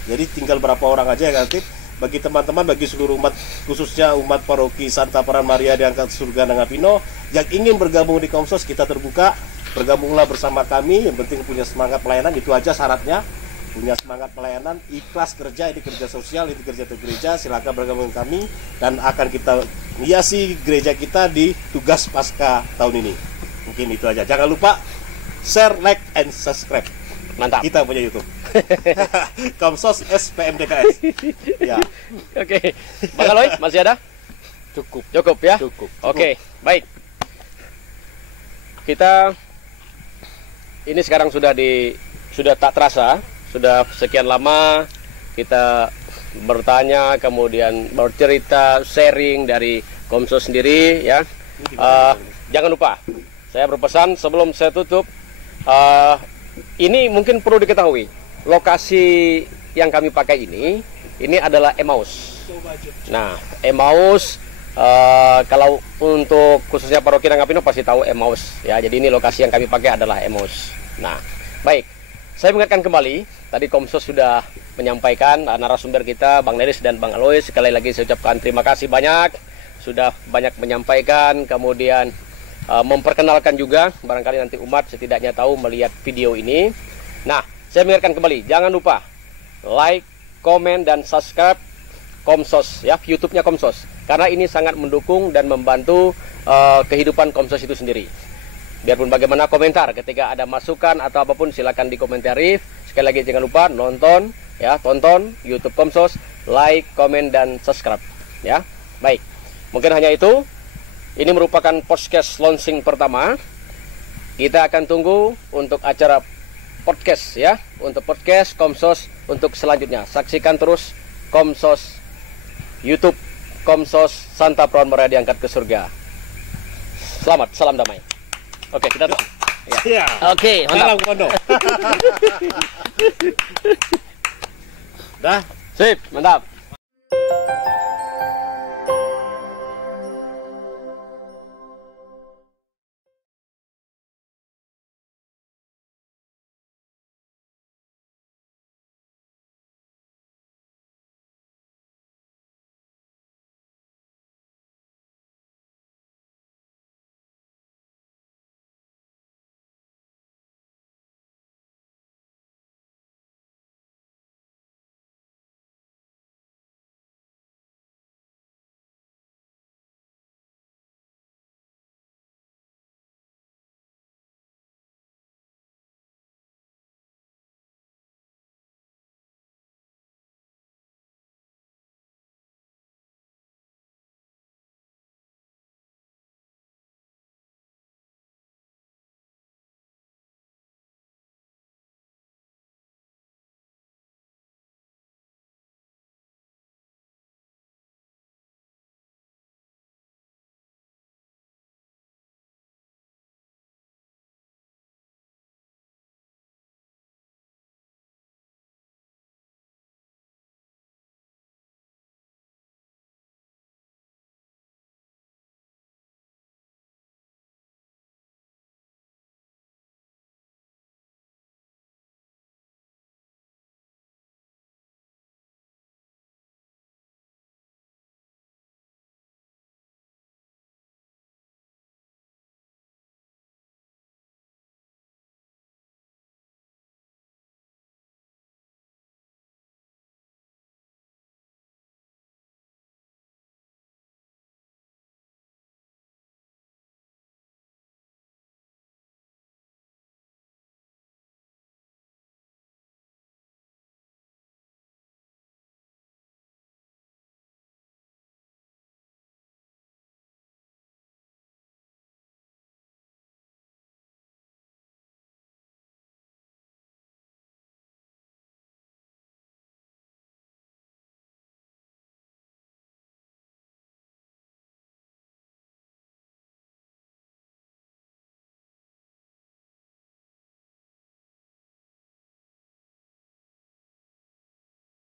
Jadi tinggal berapa orang aja yang aktif. Bagi teman-teman, bagi seluruh umat, khususnya umat paroki Santa Peran Maria Diangkat Surga Nangapino yang ingin bergabung di Komsos, kita terbuka, bergabunglah bersama kami. Yang penting punya semangat pelayanan, itu aja syaratnya. Punya semangat pelayanan, ikhlas kerja, ini kerja sosial, ini kerja untuk gereja. Silakan bergabung dengan kami dan akan kita hiasi gereja kita di tugas Pasca tahun ini. Mungkin itu aja. Jangan lupa share, like, and subscribe. Mantap. Kita punya YouTube. Komsos SPMDKS. Ya. Oke. Bang Aloy, masih ada? Cukup. Cukup ya? Cukup. Oke, baik. Kita ini sekarang sudah tak terasa, sudah sekian lama kita bertanya, kemudian bercerita, sharing dari Komsos sendiri ya. Jangan lupa, saya berpesan sebelum saya tutup, ini mungkin perlu diketahui, lokasi yang kami pakai ini adalah Emmaus. Nah, Emmaus kalau untuk khususnya paroki Nangapino pasti tahu Emmaus ya. Jadi ini lokasi yang kami pakai adalah Emmaus. Nah, baik. Saya mengingatkan kembali, tadi Komsos sudah menyampaikan, narasumber kita Bang Neris dan Bang Aloy, sekali lagi saya ucapkan terima kasih banyak, sudah banyak menyampaikan, kemudian memperkenalkan juga, barangkali nanti umat setidaknya tahu melihat video ini. Nah, saya mengingatkan kembali, jangan lupa like, komen, dan subscribe Komsos ya, YouTube-nya Komsos, karena ini sangat mendukung dan membantu kehidupan Komsos itu sendiri. Biarpun bagaimana, komentar ketika ada masukan atau apapun silakan dikomentari. Sekali lagi jangan lupa nonton ya, tonton YouTube Komsos, like, komen, dan subscribe ya. Baik, mungkin hanya itu. Ini merupakan podcast launching pertama. Kita akan tunggu untuk acara podcast ya, untuk podcast Komsos untuk selanjutnya. Saksikan terus Komsos YouTube Komsos Santa Peran Maria Diangkat ke Surga. Selamat, salam damai. Oke, kita tutup. Ya. Oke, mantap. Dah. Sip, mantap.